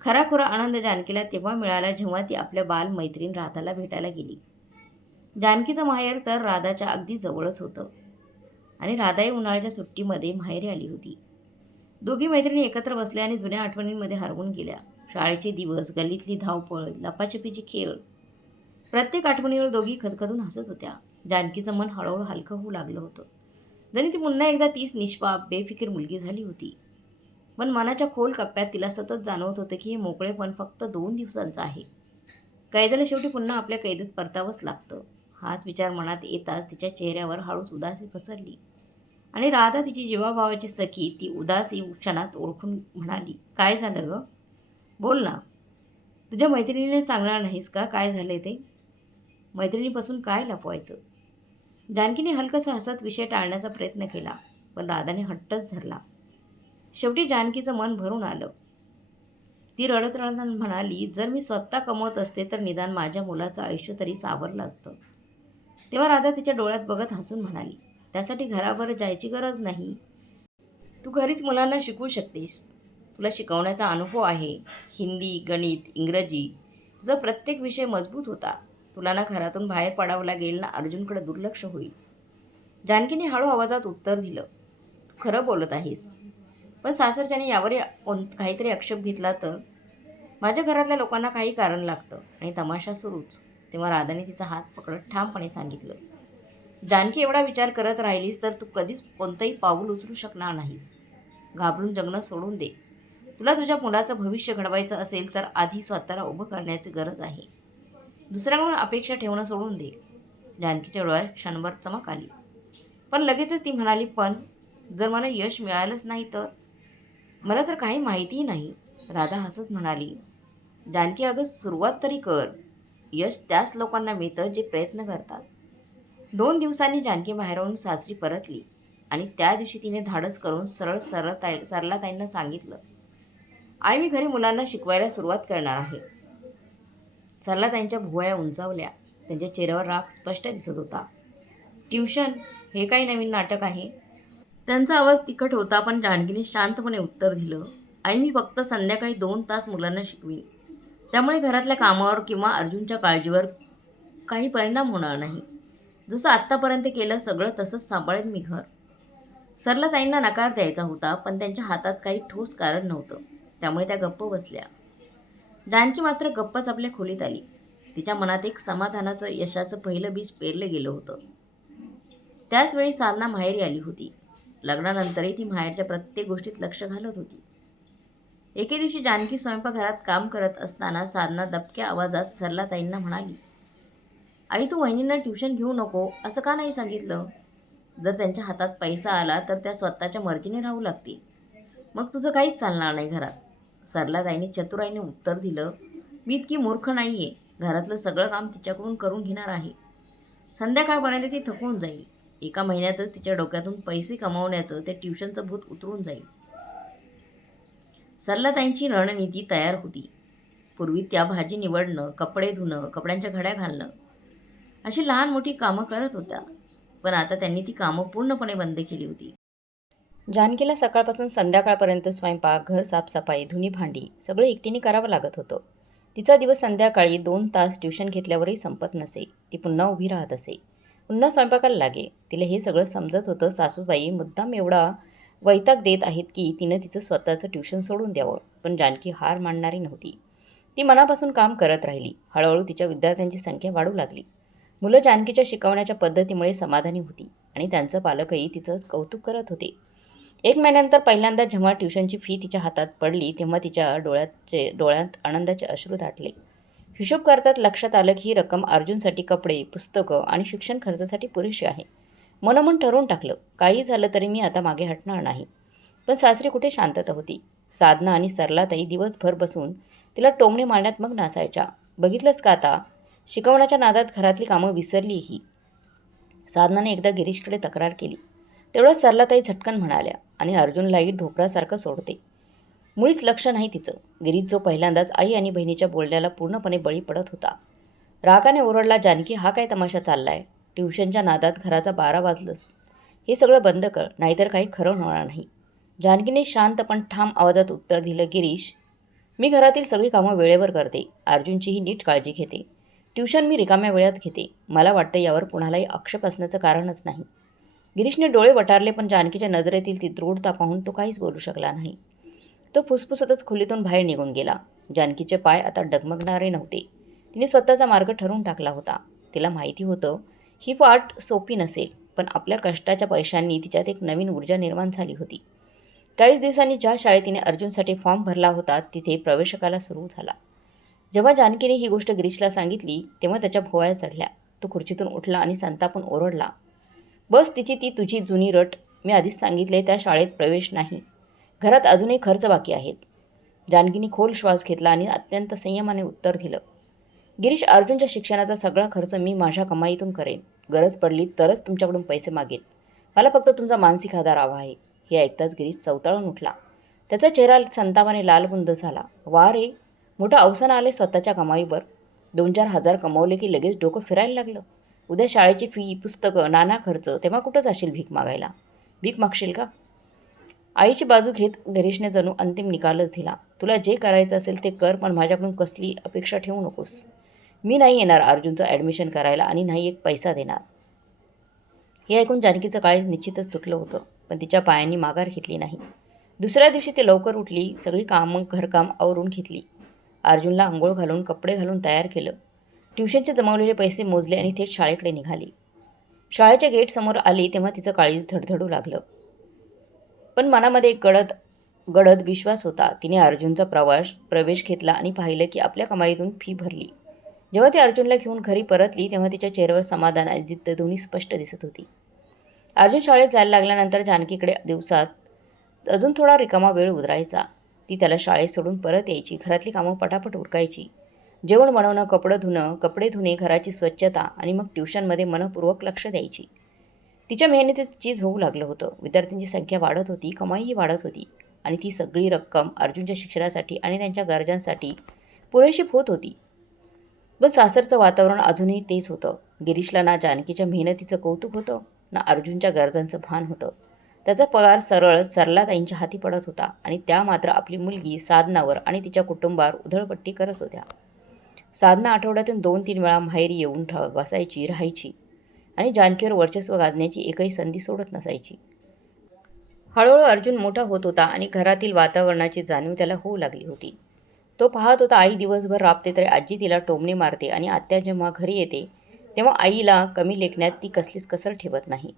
खराखुरा आनंद जानकीला तेव्हा मिळाला जेव्हा ती आपल्या बालमैत्रीण राधाला भेटायला गेली. जानकीचं माहेर तर राधाच्या अगदी जवळच होतं आणि राधाही उन्हाळ्याच्या सुट्टीमध्ये माहेरी आली होती. दोघी मैत्रिणी एकत्र बसल्या आणि जुन्या आठवणींमध्ये हरवून गेल्या. शाळेचे दिवस, गल्लीतली धावपळ, लपाछपीचे खेळ, प्रत्येक आठवणीवर दोघी खदखदून हसत होत्या. जानकीचं मन हळूहळू हलकं होऊ लागलं होतं. जरी ती पुन्हा एकदा तीच निष्पाप, बेफिकीर मुलगी झाली होती. पण मनाच्या खोल कप्प्यात तिला सतत जाणवत होतं की हे मोकळेपण फक्त 2 दिवसांचं आहे. कैद्याला शेवटी पुन्हा आपल्या कैदेत परतावंच लागतं. हाच विचार मनात येताच तिच्या चेहऱ्यावर हळूच उदासी पसरली आणि राधा, तिची जीवाभावाची सखी, ती उदासी क्षणात ओळखून म्हणाली, काय झालं गं? बोल ना. तुझ्या मैत्रिणीने सांगणार नाहीस का काय झालंय ते? मैत्रिणीपासून काय लपवायचं? जानकीने हलकंसं हसत विषय टाळण्याचा प्रयत्न केला, पण राधाने हट्टच धरला. शेवटी जानकीचं मन भरून आलं. ती रडत रडत म्हणाली, जर मी स्वतः कमवत असते तर निदान माझ्या मुलाचं आयुष्य तरी सावरलं असतं. तेव्हा राधा तिच्या डोळ्यात बघत हसून म्हणाली, त्यासाठी घरावर जायची गरज नाही. तू घरीच मुलांना शिकवू शकतेस. तुला शिकवण्याचा अनुभव आहे. हिंदी, गणित, इंग्रजी, तुझा प्रत्येक विषय मजबूत होता. तुला ना घरातून बाहेर पडावं लागेल ना अर्जुनकडे दुर्लक्ष होईल. जानकीने हळू आवाजात उत्तर दिलं, तू खरं बोलत आहेस. पण सासरच्याने यावर काहीतरी आक्षेप घेतला तर? माझ्या घरातल्या लोकांना काही कारण लागतं आणि तमाशा सुरूच. तेव्हा राधाने तिचा हात पकडत ठामपणे सांगितलं, जानकी एवढा विचार करत राहिलीस तर तू कधीच कोणतंही पाऊल उचलू शकणार नाहीस. घाबरून जगणं सोडून दे. तुला तुझ्या मुलाचं भविष्य घडवायचं असेल तर आधी स्वतःला उभं करण्याची गरज आहे. दुसऱ्याकडून अपेक्षा ठेवणं सोडून दे. जानकीच्या डोळ्यात क्षणभर चमक आली. पण लगेचच ती म्हणाली, पण जर मला यश मिळालंच नाही तर? मला तर काही माहितीही नाही. राधा हसत म्हणाली, जानकी अगं सुरुवात तरी कर. यश त्याच लोकांना मिळतं जे प्रयत्न करतात. 2 दिवसांनी जानकी बाहेरून सासरी परतली आणि त्या दिवशी तिने धाडस करून सरलाताईंना सांगितलं, आई मी घरी मुलांना शिकवायला सुरुवात करणार आहे. सरलाताईंच्या भुवया उंचावल्या. त्यांच्या चेहऱ्यावर राग स्पष्ट दिसत होता. ट्युशन हे काही नवीन नाटक आहे? त्यांचा आवाज तिखट होता, पण जानकीने शांतपणे उत्तर दिलं, आई मी फक्त संध्याकाळी 2 तास मुलांना शिकवीन. त्यामुळे घरातल्या कामावर किंवा अर्जुनच्या काळजीवर काही परिणाम होणार नाही. जसं आत्तापर्यंत केलं सगळं तसंच सांभाळेन मी घर. सरलाताईंना नकार द्यायचा होता, पण त्यांच्या हातात काही ठोस कारण नव्हतं. त्यामुळे त्या गप्प बसल्या. जानकी मात्र गप्पच आपल्या खोलीत आली. तिच्या मनात एक समाधानाचं, यशाचं पहिलं बीज पेरलं गेलं होतं. त्याच वेळी साधना माहेरी आली होती. लग्नानंतरही ती माहेरच्या प्रत्येक गोष्टीत लक्ष घालत होती. एके दिवशी जानकी स्वयंपाकघरात काम करत असताना साधना दबक्या आवाजात सरलाताईंना म्हणाली, आई तू वहिनींना ट्युशन घेऊ नको असं का नाही सांगितलं? जर त्यांच्या हातात पैसा आला तर त्या स्वतःच्या मर्जीने राहू लागतील. मग तुझं काहीच चालणार नाही घरात. सरलाताईंनी चतुराईने उत्तर दिलं, मी इतकी मूर्ख नाहीये. घरातलं सगळं काम तिच्याकडून करून घेणार आहे. संध्याकाळपर्यंत ती थकून जाईल. एका महिन्यातच तिच्या डोक्यातून पैसे कमावण्याचं ते ट्युशनचं भूत उतरून जाईल. सरलाताईंची रणनीती तयार होती. पूर्वी त्या भाजी निवडणं, कपडे धुणं, कपड्यांच्या घड्या घालणं अशी लहान मोठी कामं करत होत्या. पण आता त्यांनी ती कामं पूर्णपणे बंद केली होती. जानकीला सकाळपासून संध्याकाळपर्यंत स्वयंपाक, घर साफसफाई, धुणी भांडी सगळं एकटीने करावं लागत होतं. तिचा दिवस संध्याकाळी 2 तास ट्युशन घेतल्यावरही संपत नसे. ती पुन्हा उभी राहत असे. पुन्हा स्वयंपाकाला लागे. तिला हे सगळं समजत होतं. सासूबाई मुद्दाम एवढा वैताग देत आहेत की तिनं तिचं स्वतःचं ट्युशन सोडून द्यावं. पण जानकी हार मानणारी नव्हती. ती मनापासून काम करत राहिली. हळूहळू तिच्या विद्यार्थ्यांची संख्या वाढू लागली. मुलं जानकीच्या शिकवण्याच्या पद्धतीमुळे समाधानी होती आणि त्यांचं पालकही तिचं कौतुक करत होते. 1 महिन्यानंतर पहिल्यांदा जेव्हा ट्युशनची फी तिच्या हातात पडली तेव्हा तिच्या डोळ्यात आनंदाचे अश्रू दाटले. हिशोब करतात लक्षात आलं की ही रक्कम अर्जुनसाठी कपडे, पुस्तकं आणि शिक्षण खर्चासाठी पुरेशी आहे. मनोमन ठरवून टाकलं, काही झालं तरी मी आता मागे हटणार नाही. पण सासरी कुठे शांतता होती. साधना आणि सरलाताई दिवसभर बसून तिला टोमणे मारण्यात मग नासायच्या. बघितलंस का आता? शिकवण्याच्या नादात घरातली कामं विसरली ही. साधनाने एकदा गिरीशकडे तक्रार केली. तेवढंच सरलाताई झटकन म्हणाल्या, आणि अर्जुनलाही ढोपरासारखं सोडते. मुळीच लक्ष नाही तिचं. गिरीश जो पहिल्यांदाच आई आणि बहिणीच्या बोलण्याला पूर्णपणे बळी पडत होता. रागाने ओरडला, जानकी हा काय तमाशा चाललाय? ट्युशनच्या नादात घराचा 12 वाजलंच. हे सगळं बंद कर, नाहीतर काही खरं होणार नाही. जानकीने शांत पण ठाम आवाजात उत्तर दिलं, गिरीश मी घरातील सगळी कामं वेळेवर करते. अर्जुनचीही नीट काळजी घेते. ट्युशन मी रिकाम्या वेळात घेते. मला वाटतं यावर कुणालाही आक्षेप असण्याचं कारणच नाही. गिरीशने डोळे वटारले, पण जानकीच्या नजरेतील ती दृढता पाहून तो काहीच बोलू शकला नाही. तो फुसफुसतच खोलीतून बाहेर निघून गेला. जानकीचे पाय आता डगमगणारे नव्हते. तिने स्वतःचा मार्ग ठरवून टाकला होता. तिला माहिती होतं ही वाट सोपी नसेल, पण आपल्या कष्टाच्या पैशांनी तिच्यात एक नवीन ऊर्जा निर्माण झाली होती. काहीच दिवसांनी ज्या शाळेत तिने अर्जुनसाठी फॉर्म भरला होता तिथे प्रवेशकाला सुरू झाला. जेव्हा जानकीने ही गोष्ट गिरीशला सांगितली तेव्हा त्याच्या भुवया चढल्या. तो खुर्चीतून उठला आणि संतापून ओरडला, बस तिची ती तुझी जुनी रट. मी आधीच सांगितले त्या शाळेत प्रवेश नाही. घरात अजूनही खर्च बाकी आहेत. जानकीने खोल श्वास घेतला आणि अत्यंत संयमाने उत्तर दिलं, गिरीश अर्जुनच्या शिक्षणाचा सगळा खर्च मी माझ्या कमाईतून करेन. गरज पडली तरच तुमच्याकडून पैसे मागेन. मला फक्त तुमचा मानसिक आधार हवा आहे. हे ऐकताच गिरीश चवताळून उठला. त्याचा चेहरा संतापाने लालबुंद झाला. वा रे, मोठं अवसान आले स्वतःच्या कमाईवर. 2-4 हजार कमावले की लगेच डोकं फिरायला लागलं. उद्या शाळेची फी, पुस्तकं, नाना खर्च, तेव्हा कुठं जाशील भीक मागायला? भीक मागशील का? आईची बाजू घेत गिरीशने जणू अंतिम निकालच दिला. तुला जे करायचं असेल ते कर, पण माझ्याकडून कसली अपेक्षा ठेवू नकोस. मी नाही येणार अर्जुनचं ॲडमिशन करायला आणि नाही एक पैसा देणार. हे ऐकून जानकीचं काळीज निश्चितच तुटलं होतं, पण तिच्या पायांनी माघार घेतली नाही. दुसऱ्या दिवशी ती लवकर उठली. सगळी कामं घरकाम आवरून घेतली. अर्जुनला अंघोळ घालून कपडे घालून तयार केलं. ट्युशनचे जमवलेले पैसे मोजले आणि थेट शाळेकडे निघाली. शाळेच्या गेटसमोर आली तेव्हा तिचं काळीज धडधडू लागलं. पण मनामध्ये एक गडद गडद विश्वास होता. तिने अर्जुनचा प्रवेश घेतला आणि पाहिलं की आपल्या कमाईतून फी भरली. जेव्हा ती अर्जुनला घेऊन घरी परतली तेव्हा तिच्या चेहऱ्यावर समाधान आणि जिद्द दोन्ही स्पष्ट दिसत होती. अर्जुन शाळेत जायला लागल्यानंतर जानकीकडे दिवसात अजून थोडा रिकामा वेळ उरायचा. ती त्याला शाळेत सोडून परत यायची. घरातली कामं पटापट उरकायची. जेवण बनवणं, कपडे धुणे, घराची स्वच्छता आणि मग ट्युशनमध्ये मनपूर्वक लक्ष द्यायची. तिच्या मेहनतीत चीज होऊ लागलं होतं. विद्यार्थ्यांची संख्या वाढत होती, कमाईही वाढत होती आणि ती सगळी रक्कम अर्जुनच्या शिक्षणासाठी आणि त्यांच्या गरजांसाठी पुरेशी होत होती. पण सासरचं वातावरण अजूनही तेच होतं. गिरीशला ना जानकीच्या मेहनतीचं कौतुक होतं, ना अर्जुनच्या गरजांचं भान होतं. त्याचा पगार सरळ सरलाताईंच्या हाती पडत होता आणि त्या मात्र आपली मुलगी साधनावर आणि तिच्या कुटुंबावर उधळपट्टी करत होत्या. साधना आठवड्यातून 2-3 वेळा माहेरी येऊन बसायची, राहायची आणि जानकीवर वर्चस्व गाजण्याची एकही संधी सोडत नसायची. हळूहळू अर्जुन मोठा होत होता आणि घरातील वातावरणाची जाणीव त्याला होऊ लागली होती. तो पाहत होता आई दिवसभर राबते तरी आजी तिला टोमणे मारते आणि आत्या जेव्हा घरी येते तेव्हा आईला कमी लेखण्यात ती कसलीच कसर ठेवत नाही.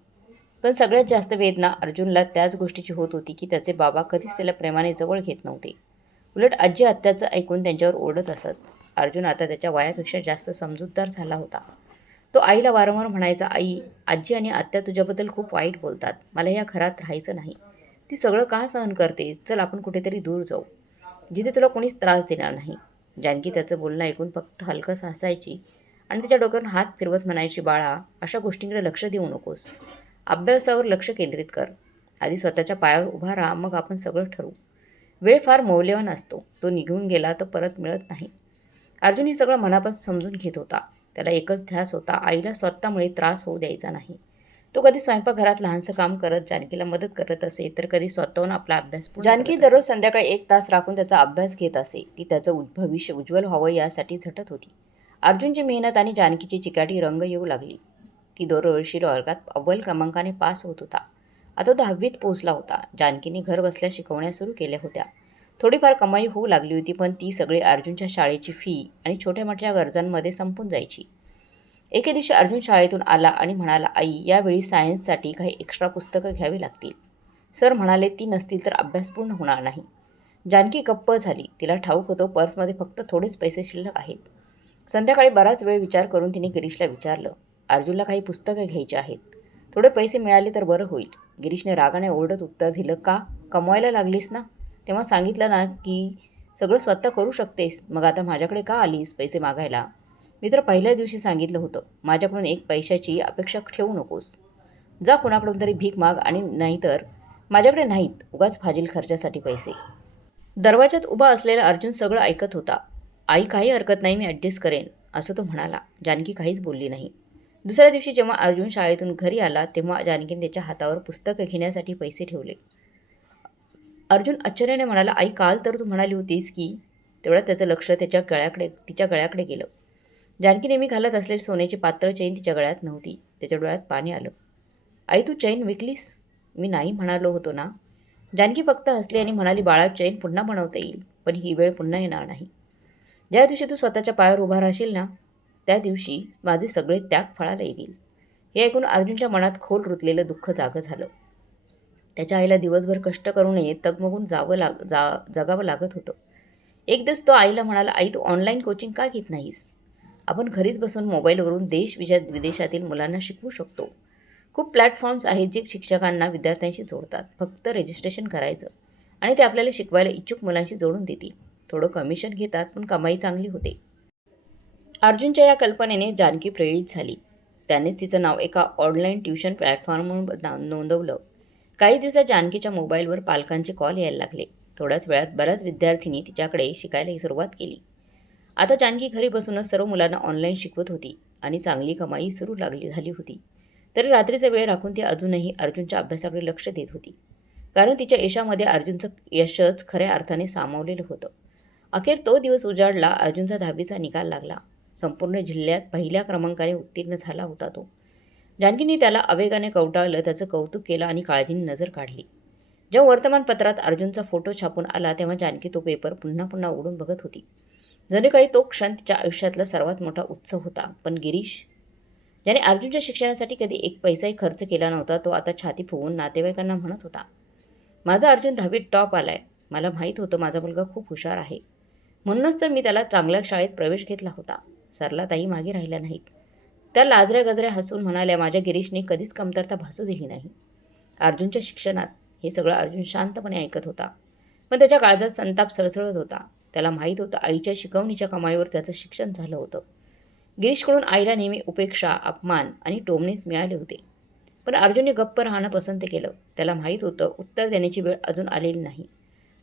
पण सगळ्यात जास्त वेदना अर्जुनला त्याच गोष्टीची होत होती की त्याचे बाबा कधीच त्याला प्रेमाने जवळ घेत नव्हते. उलट आजी आत्याचं ऐकून त्यांच्यावर ओरडत असत. अर्जुन आता त्याच्या वयापेक्षा जास्त समजूतदार झाला होता. तो आईला वारंवार म्हणायचा, आई, आजी आणि आत्या तुझ्याबद्दल खूप वाईट बोलतात. मला या घरात राहायचं नाही. ती सगळं का सहन करते? चल आपण कुठेतरी दूर जाऊ, जिथे तुला कोणीच त्रास देणार नाही. जानकी त्याचं बोलणं ऐकून फक्त हलकंसं हसायची आणि तिच्या डोक्यावर हात फिरवत म्हणायची, बाळा, अशा गोष्टींकडे लक्ष देऊ नकोस. अभ्यासावर लक्ष केंद्रित कर. आधी स्वतःच्या पायावर उभा राहा, मग आपण सगळं ठरवू. वेळ फार मौल्यवान असतो. तो निघून गेला तर परत मिळत नाही. अर्जुन हे सगळं मनापासून समजून घेत होता. त्याला एकच ध्यास होता, आईला स्वतःमुळे त्रास होऊ द्यायचा नाही. तो कधी स्वयंपाकघरात लहानसं काम करत जानकीला मदत करत असे, तर कधी स्वतःहून आपला अभ्यास पूर्ण जानकी दररोज संध्याकाळी 1 तास राखून त्याचा अभ्यास घेत असे. ती त्याचं भविष्य उज्ज्वल व्हावं यासाठी झटत होती. अर्जुनची मेहनत आणि जानकीची चिकाटी रंग येऊ लागली. ती दरवर्षी वर्गात अव्वल क्रमांकाने पास होत होता. आता 10वीत पोहोचला होता. जानकीने घर बसल्या शिकवण्या सुरू केल्या होत्या. थोडीफार कमाई होऊ लागली होती, पण ती सगळी अर्जुनच्या शाळेची फी आणि छोट्या मोठ्या गरजांमध्ये संपून जायची. एके दिवशी अर्जुन शाळेतून आला आणि म्हणाला, आई, यावेळी सायन्ससाठी काही एक्स्ट्रा पुस्तकं घ्यावी लागतील. सर म्हणाले, ती नसतील तर अभ्यास पूर्ण होणार नाही. जानकी गप्प झाली. तिला ठाऊक होतं पर्समध्ये फक्त थोडेच पैसे शिल्लक आहेत. संध्याकाळी बराच वेळ विचार करून तिने गिरीशला विचारलं, अर्जुनला काही पुस्तकं घ्यायची आहेत. थोडे पैसे मिळाले तर बरं होईल. गिरीशने रागाने ओरडत उत्तर दिलं, का? कमवायला लागलीस ना? तेव्हा सांगितलं ना की सगळं स्वतः करू शकतेस. मग आता माझ्याकडे का आलीस पैसे मागायला? मी तर पहिल्या दिवशी सांगितलं होतं, माझ्याकडून एक पैशाची अपेक्षा ठेवू नकोस. जा कोणाकडून तरी भीक माग आणि नाहीतर माझ्याकडे नाहीत उगाच फाजील खर्चासाठी पैसे. दरवाजात उभा असलेला अर्जुन सगळं ऐकत होता. आई, काही हरकत नाही, मी ॲडजस्ट करेन, असं तो म्हणाला. जानकी काहीच बोलली नाही. दुसऱ्या दिवशी जेव्हा अर्जुन शाळेतून घरी आला तेव्हा जानकीने त्याच्या हातावर पुस्तकं घेण्यासाठी पैसे ठेवले. अर्जुन आश्चर्याने म्हणाला, आई, काल तर तू म्हणाली होतीस की. तेवढ्यात त्याचं लक्ष तिच्या गळ्याकडे गेलं. जानकी नेहमी घालत असलेली सोन्याची पातळ चैन तिच्या गळ्यात नव्हती. त्याच्या डोळ्यात पाणी आलं. आई, तू चैन विकलीस? मी नाही म्हणालो होतो ना. जानकी फक्त हसली आणि म्हणाली, बाळा, चैन पुन्हा बनवता येईल, पण ही वेळ पुन्हा येणार नाही. ज्या दिवशी तू स्वतःच्या पायावर उभा राहशील ना, त्या दिवशी माझे सगळे त्याग फळाला येतील. हे ऐकून अर्जुनच्या मनात खोल रुतलेलं दुःख जागं झालं. त्याच्या आईला दिवसभर कष्ट करू नये तगमगून जगावं लागत होतं. एक दिवस तो आईला म्हणाला, आई, तू ऑनलाईन कोचिंग का घेत नाहीस? आपण घरीच बसून मोबाईलवरून विदेशातील मुलांना शिकवू शकतो. खूप प्लॅटफॉर्म्स आहेत जे शिक्षकांना विद्यार्थ्यांशी जोडतात. फक्त रजिस्ट्रेशन करायचं आणि ते आपल्याला शिकवायला इच्छुक मुलांशी जोडून देतील. थोडं कमिशन घेतात, पण कमाई चांगली होते. अर्जुनच्या या कल्पनेने जानकी प्रेरित झाली. त्यानेच तिचं नाव एका ऑनलाईन ट्युशन प्लॅटफॉर्मवर नोंदवलं. काही दिवसात जानकीच्या मोबाईलवर पालकांचे कॉल यायला लागले. थोड्याच वेळात बऱ्याच विद्यार्थिनी तिच्याकडे शिकायला सुरुवात केली. आता जानकी घरी बसूनच सर्व मुलांना ऑनलाईन शिकवत होती आणि चांगली कमाई झाली होती. तरी रात्रीचा वेळ राखून ती अजूनही अर्जुनच्या अभ्यासाकडे लक्ष देत होती. कारण तिच्या यशामध्ये अर्जुनचं यशच खऱ्या अर्थाने सामावलेलं होतं. अखेर तो दिवस उजाडला. अर्जुनचा 10वीचा निकाल लागला. संपूर्ण जिल्ह्यात पहिल्या क्रमांकाने उत्तीर्ण झाला होता तो. जानकीने त्याला आवेगाने कवटाळलं, त्याचं कौतुक केलं आणि काळजीने नजर काढली. जेव्हा वर्तमानपत्रात अर्जुनचा फोटो छापून आला तेव्हा जानकी तो पेपर पुन्हा पुन्हा उघडून बघत होती. जणू काही तो क्षण तिच्या आयुष्यातला सर्वात मोठा उत्सव होता. पण गिरीश ज्याने अर्जुनच्या शिक्षणासाठी कधी एक पैसाही खर्च केला नव्हता, तो आता छाती फुगवून नातेवाईकांना म्हणत होता, माझा अर्जुन 10वीत टॉप आलाय. मला माहीत होतं माझा मुलगा खूप हुशार आहे. म्हणूनच तर मी त्याला चांगल्या शाळेत प्रवेश घेतला होता. सरलाताई मागे राहिल्या नाहीत. त्या लाजऱ्या गजऱ्या हसून म्हणाल्या, माझ्या गिरीशने कधीच कमतरता भासू दिली नाही. अर्जुनच्या शिक्षणात हे सगळं अर्जुन शांतपणे ऐकत होता. पण त्याच्या काळजात संताप सळसळत होता. त्याला माहीत होतं आईच्या शिकवणीच्या कमाईवर त्याचं शिक्षण झालं होतं. गिरीशकडून आईला नेहमी उपेक्षा, अपमान आणि टोमणेच मिळाले होते. पण अर्जुनने गप्प राहणं पसंत केलं. त्याला माहीत होतं उत्तर देण्याची वेळ अजून आलेली नाही.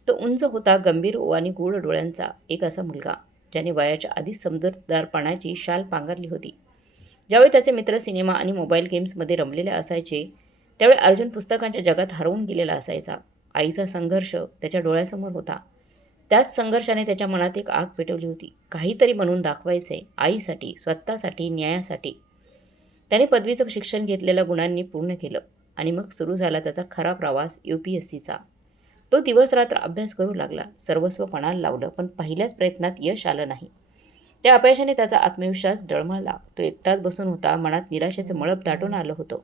तो उंच होता, गंभीर आणि गूढ डोळ्यांचा एक असा मुलगा, ज्याने वयाच्या आधीच समजूतदारपणाची शाल पांघरली होती. ज्यावेळी त्याचे मित्र सिनेमा आणि मोबाईल गेम्समध्ये रमलेले असायचे, त्यावेळी अर्जुन पुस्तकांच्या जगात हरवून गेलेला असायचा. आईचा संघर्ष त्याच्या डोळ्यासमोर होता. त्याच संघर्षाने त्याच्या मनात एक आग पेटवली होती. काहीतरी बनवून दाखवायचे, आईसाठी, स्वतःसाठी, न्यायासाठी. त्याने पदवीचं शिक्षण घेतलेल्या गुणांनी पूर्ण केलं आणि मग सुरू झाला त्याचा खरा प्रवास UPSCचा. तो दिवस-रात्र अभ्यास करू लागला, सर्वस्व पणाला लावलं, पण पहिल्याच प्रयत्नात यश आलं नाही. त्या अपयशाने त्याचा आत्मविश्वास डळमळला. तो एकटाच बसून होता, मनात निराशेचं मळभ दाटून आलं होतं.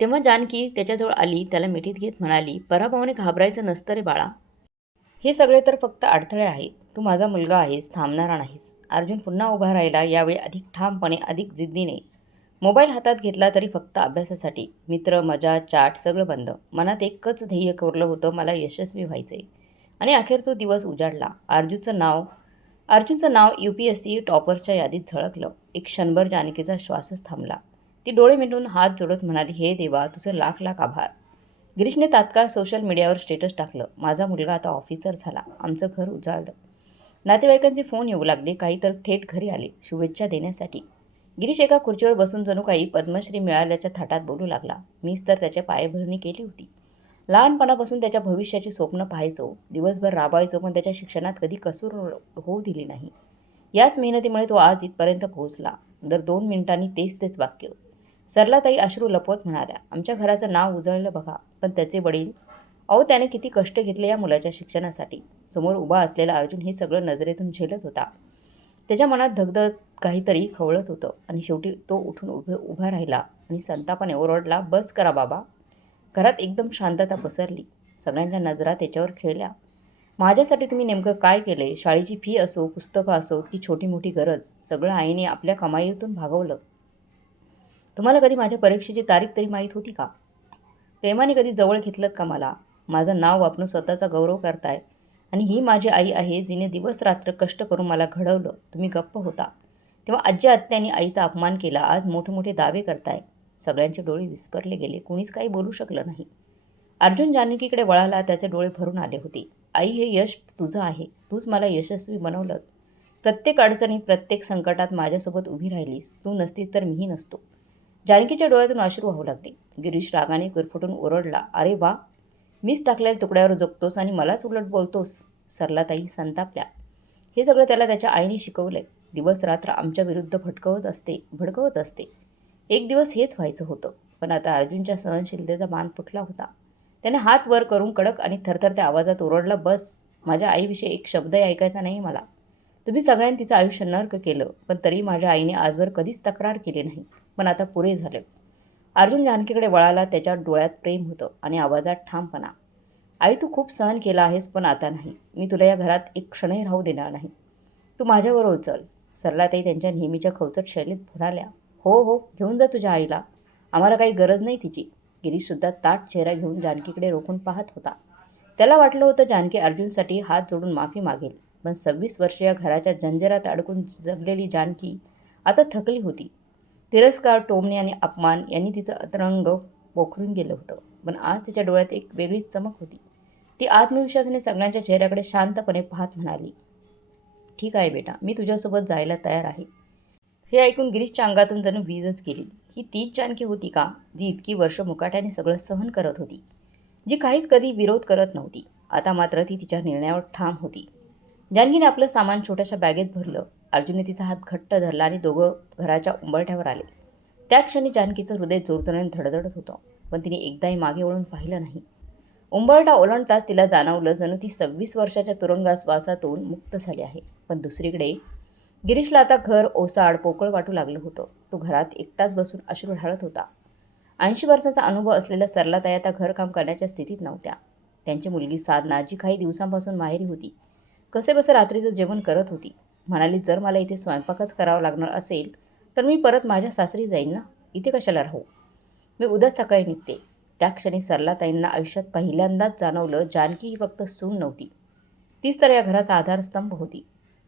तेव्हा जानकी त्याच्याजवळ आली, त्याला मिठीत घेत म्हणाली, पराभवाने घाबरायचं नसतं रे बाळा. हे सगळे तर फक्त अडथळे आहेत. तू माझा मुलगा आहेस, थांबणारा नाहीस. अर्जुन पुन्हा उभा राहिला, यावेळी अधिक ठामपणे, अधिक जिद्दीने. मोबाईल हातात घेतला तरी फक्त अभ्यासासाठी. मित्र, मजा, चॅट सगळं बंद. मनात एकच ध्येय कोरलं होतं, मला यशस्वी व्हायचंय. आणि अखेर तो दिवस उजाडला. अर्जुनचं नाव UPSC टॉपरच्या यादीत झळकलं. एक क्षणभर जानकीचा श्वासच थांबला. ती डोळे मिटून हात जोडत म्हणाली, हे देवा, तुझं लाख लाख आभार. गिरीशने तात्काळ सोशल मीडियावर स्टेटस टाकलं, माझा मुलगा आता ऑफिसर झाला, आमचं घर उजाळलं. नातेवाईकांचे फोन येऊ लागले, काही तर थेट घरी आले शुभेच्छा देण्यासाठी. गिरीश एका खुर्चीवर बसून जणू काही पद्मश्री मिळाल्याच्या थाटात बोलू लागला. मीच तर त्याच्या पायभरणी केली होती. लहानपणापासून त्याच्या भविष्याची स्वप्न पाहायचो, दिवसभर राबायचो, पण त्याच्या शिक्षणात कधी कसूर होऊ दिली नाही. याच मेहनतीमुळे तो आज इथपर्यंत पोहोचला. दर 2 मिनिटांनी तेच वाक्य. सरलाताई अश्रू लपवत म्हणाल्या, आमच्या घराचं नाव उजळलं बघा. पण त्याचे वडील, अहो त्याने किती कष्ट घेतले या मुलाच्या शिक्षणासाठी. समोर उभा असलेला अर्जुन हे सगळं नजरेतून झेलत होता. त्याच्या मनात धगधग काहीतरी खवळत होतं आणि शेवटी तो उठून उभा राहिला आणि संतापाने ओरडला, बस करा बाबा. घरात एकदम शांतता पसरली. सगळ्यांच्या नजरा त्याच्यावर खेळल्या. माझ्यासाठी तुम्ही नेमकं काय केले? शाळेची फी असो, पुस्तकं असो की छोटी मोठी गरज, सगळं आईने आपल्या कमाईतून भागवलं. तुम्हाला कधी माझ्या परीक्षेची तारीख तरी माहीत होती का? प्रेमाने कधी जवळ घेतलं का मला? माझं नाव वापरून स्वतःचा गौरव करताय. आणि ही माझी आई आहे, जिने दिवस रात्र कष्ट करून मला घडवलं. तुम्ही गप्प होता तेव्हा आजी आत्यांनी आईचा अपमान केला. आज मोठमोठे दावे करताय. सगळ्यांचे डोळे विस्फारले गेले. कोणीच काही बोलू शकलं नाही. अर्जुन जानकीकडे वळाला. त्याचे डोळे भरून आले होते. आई, हे यश तुझं आहे. तूच मला यशस्वी बनवलं. प्रत्येक अडचणीत, प्रत्येक संकटात माझ्यासोबत उभी राहिलीस. तू नसती तर मीही नसतो. जानकीच्या डोळ्यातून अश्रू वाहू लागले. गिरीश रागाने गुरफटून ओरडला, अरे वा, मीच टाकलेल्या तुकड्यावर जगतोस आणि मलाच उलट बोलतोस. सरलाताई संतापल्या. हे सगळं त्याला त्याच्या आईने शिकवलंय. दिवस रात्र आमच्या विरुद्ध भडकवत असते. एक दिवस हेच व्हायचं होतं. पण आता अर्जुनच्या सहनशीलतेचा मान फुटला होता. त्याने हात वर करून कडक आणि थरथरत्या आवाजात ओरडला, बस. माझ्या आईविषयी एक शब्दही ऐकायचा नाही मला. तुम्ही सगळ्यांनी तिचं आयुष्य नर्क केलं, पण तरी माझ्या आईने आजवर कधीच तक्रार केली नाही. पण आता पुरे झालं. अर्जुन जानकीकडे वळाला. त्याच्या डोळ्यात प्रेम होतं आणि आवाजात ठामपणा. आई, तू खूप सहन केला आहेस, पण आता नाही. मी तुला या घरात एक क्षणही राहू देणार नाही. तू माझ्याबरोबर चल. सरलाताई त्यांच्या नेहमीच्या खवचट शैलीत म्हणाल्या, हो, घेऊन जा तुझ्या आईला. आम्हाला काही गरज नाही तिची. गिरीशसुद्धा ताठ चेहरा घेऊन जानकीकडे रोखून पाहत होता. त्याला वाटलं होतं जानकी अर्जुनसाठी हात जोडून माफी मागेल. पण 26 वर्ष या घराच्या जंजिरात अडकून जगलेली जानकी आता थकली होती. तिरस्कार, टोमणे आणि अपमान यांनी तिचं अंतरंग पोखरून गेलं होतं. पण आज तिच्या डोळ्यात एक वेगळीच चमक होती. ती आत्मविश्वासाने सगळ्यांच्या चेहऱ्याकडे शांतपणे पाहत म्हणाली, ठीक आहे बेटा, मी तुझ्यासोबत जायला तयार आहे. हे ऐकून गिरीशच्या अंगातून जणू वीजच गेली. ही तीच जानकी होती का, जी इतकी वर्ष मुकाट्याने सगळं सहन करत होती, जी काहीच कधी विरोध करत नव्हती? आता मात्र ती तिच्या निर्णयावर ठाम होती. जानकीने आपलं सामान छोट्याशा बॅगेत भरलं. अर्जुनने तिचा हात घट्ट धरला आणि दोघं घराच्या उंबरठ्यावर आले. त्या क्षणी जानकीचं हृदय जोरजोराने धडधडत होतं, पण तिने एकदाही मागे वळून पाहिलं नाही. उंबरठा ओलांडताच तिला जाणवलं जणू ती 26 वर्षाच्या तुरुंगवासातून मुक्त झाली आहे. पण दुसरीकडे गिरीशला आता घर ओसाड, पोकळ वाटू लागलं होतं. तो घरात एकटाच बसून अश्रू ढाळत होता. 80 वर्षांचा अनुभव असलेल्या सरलाताई आता घरकाम करण्याच्या स्थितीत नव्हत्या. त्यांची मुलगी साधना, जी काही दिवसांपासून माहेरी होती, कसेबसे रात्रीचं जेवण करत होती. म्हणाली, "जर मला इथे स्वयंपाकच करावा लागणार असेल, तर मी परत माझ्या सासरी जाईन ना. इथे कशाला राहू? मी उद्या सकाळी निघते." त्या क्षणी सरलाताईंना आयुष्यात पहिल्यांदाच जाणवलं, जानकी ही फक्त सून नव्हती. तीच तर या घराचा आधारस्तंभ होती.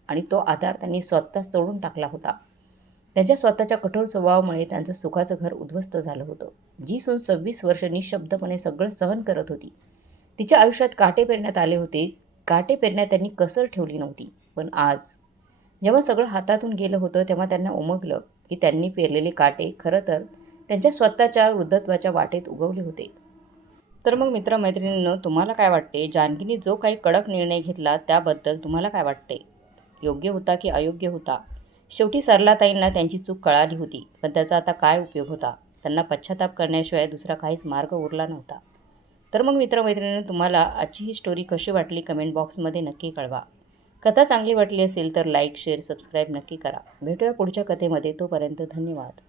आणि तो आधार त्यांनी स्वतःच तोडून टाकला होता. त्यांच्या स्वतःच्या कठोर स्वभावामुळे त्यांचं सुखाचं घर उद्ध्वस्त झालं होतं. जी सून 26 वर्ष निःशब्दपणे सगळं सहन करत होती, तिच्या आयुष्यात काटे पेरण्यात आले होते. काटे पेरण्यात त्यांनी कसर ठेवली नव्हती. पण आज जेव्हा सगळं हातातून गेलं होतं, तेव्हा त्यांना उमगलं की त्यांनी पेरलेले काटे खरं तर त्यांच्या स्वतःच्या वृद्धत्वाच्या वाटेत उगवले होते. तर मग मित्र-मैत्रिणींनो, तुम्हाला काय वाटते? जानकीने जो काही कडक निर्णय घेतला त्याबद्दल तुम्हाला काय वाटते? योग्य होता की अयोग्य होता? शेवटी सरलाताईंना त्यांची चूक कळाली होती, पण त्याचा आता काय उपयोग होता? त्यांना पश्चाताप करण्याशिवाय दुसरा काहीच मार्ग उरला नव्हता. तर मग मित्र-मैत्रिणींनो, तुम्हाला आजची ही स्टोरी कशी वाटली कमेंट बॉक्समध्ये नक्की कळवा. कथा चांगली वाटली असेल तर लाईक, शेअर, सबस्क्राईब नक्की करा. भेटूया पुढच्या कथेमध्ये. तोपर्यंत धन्यवाद.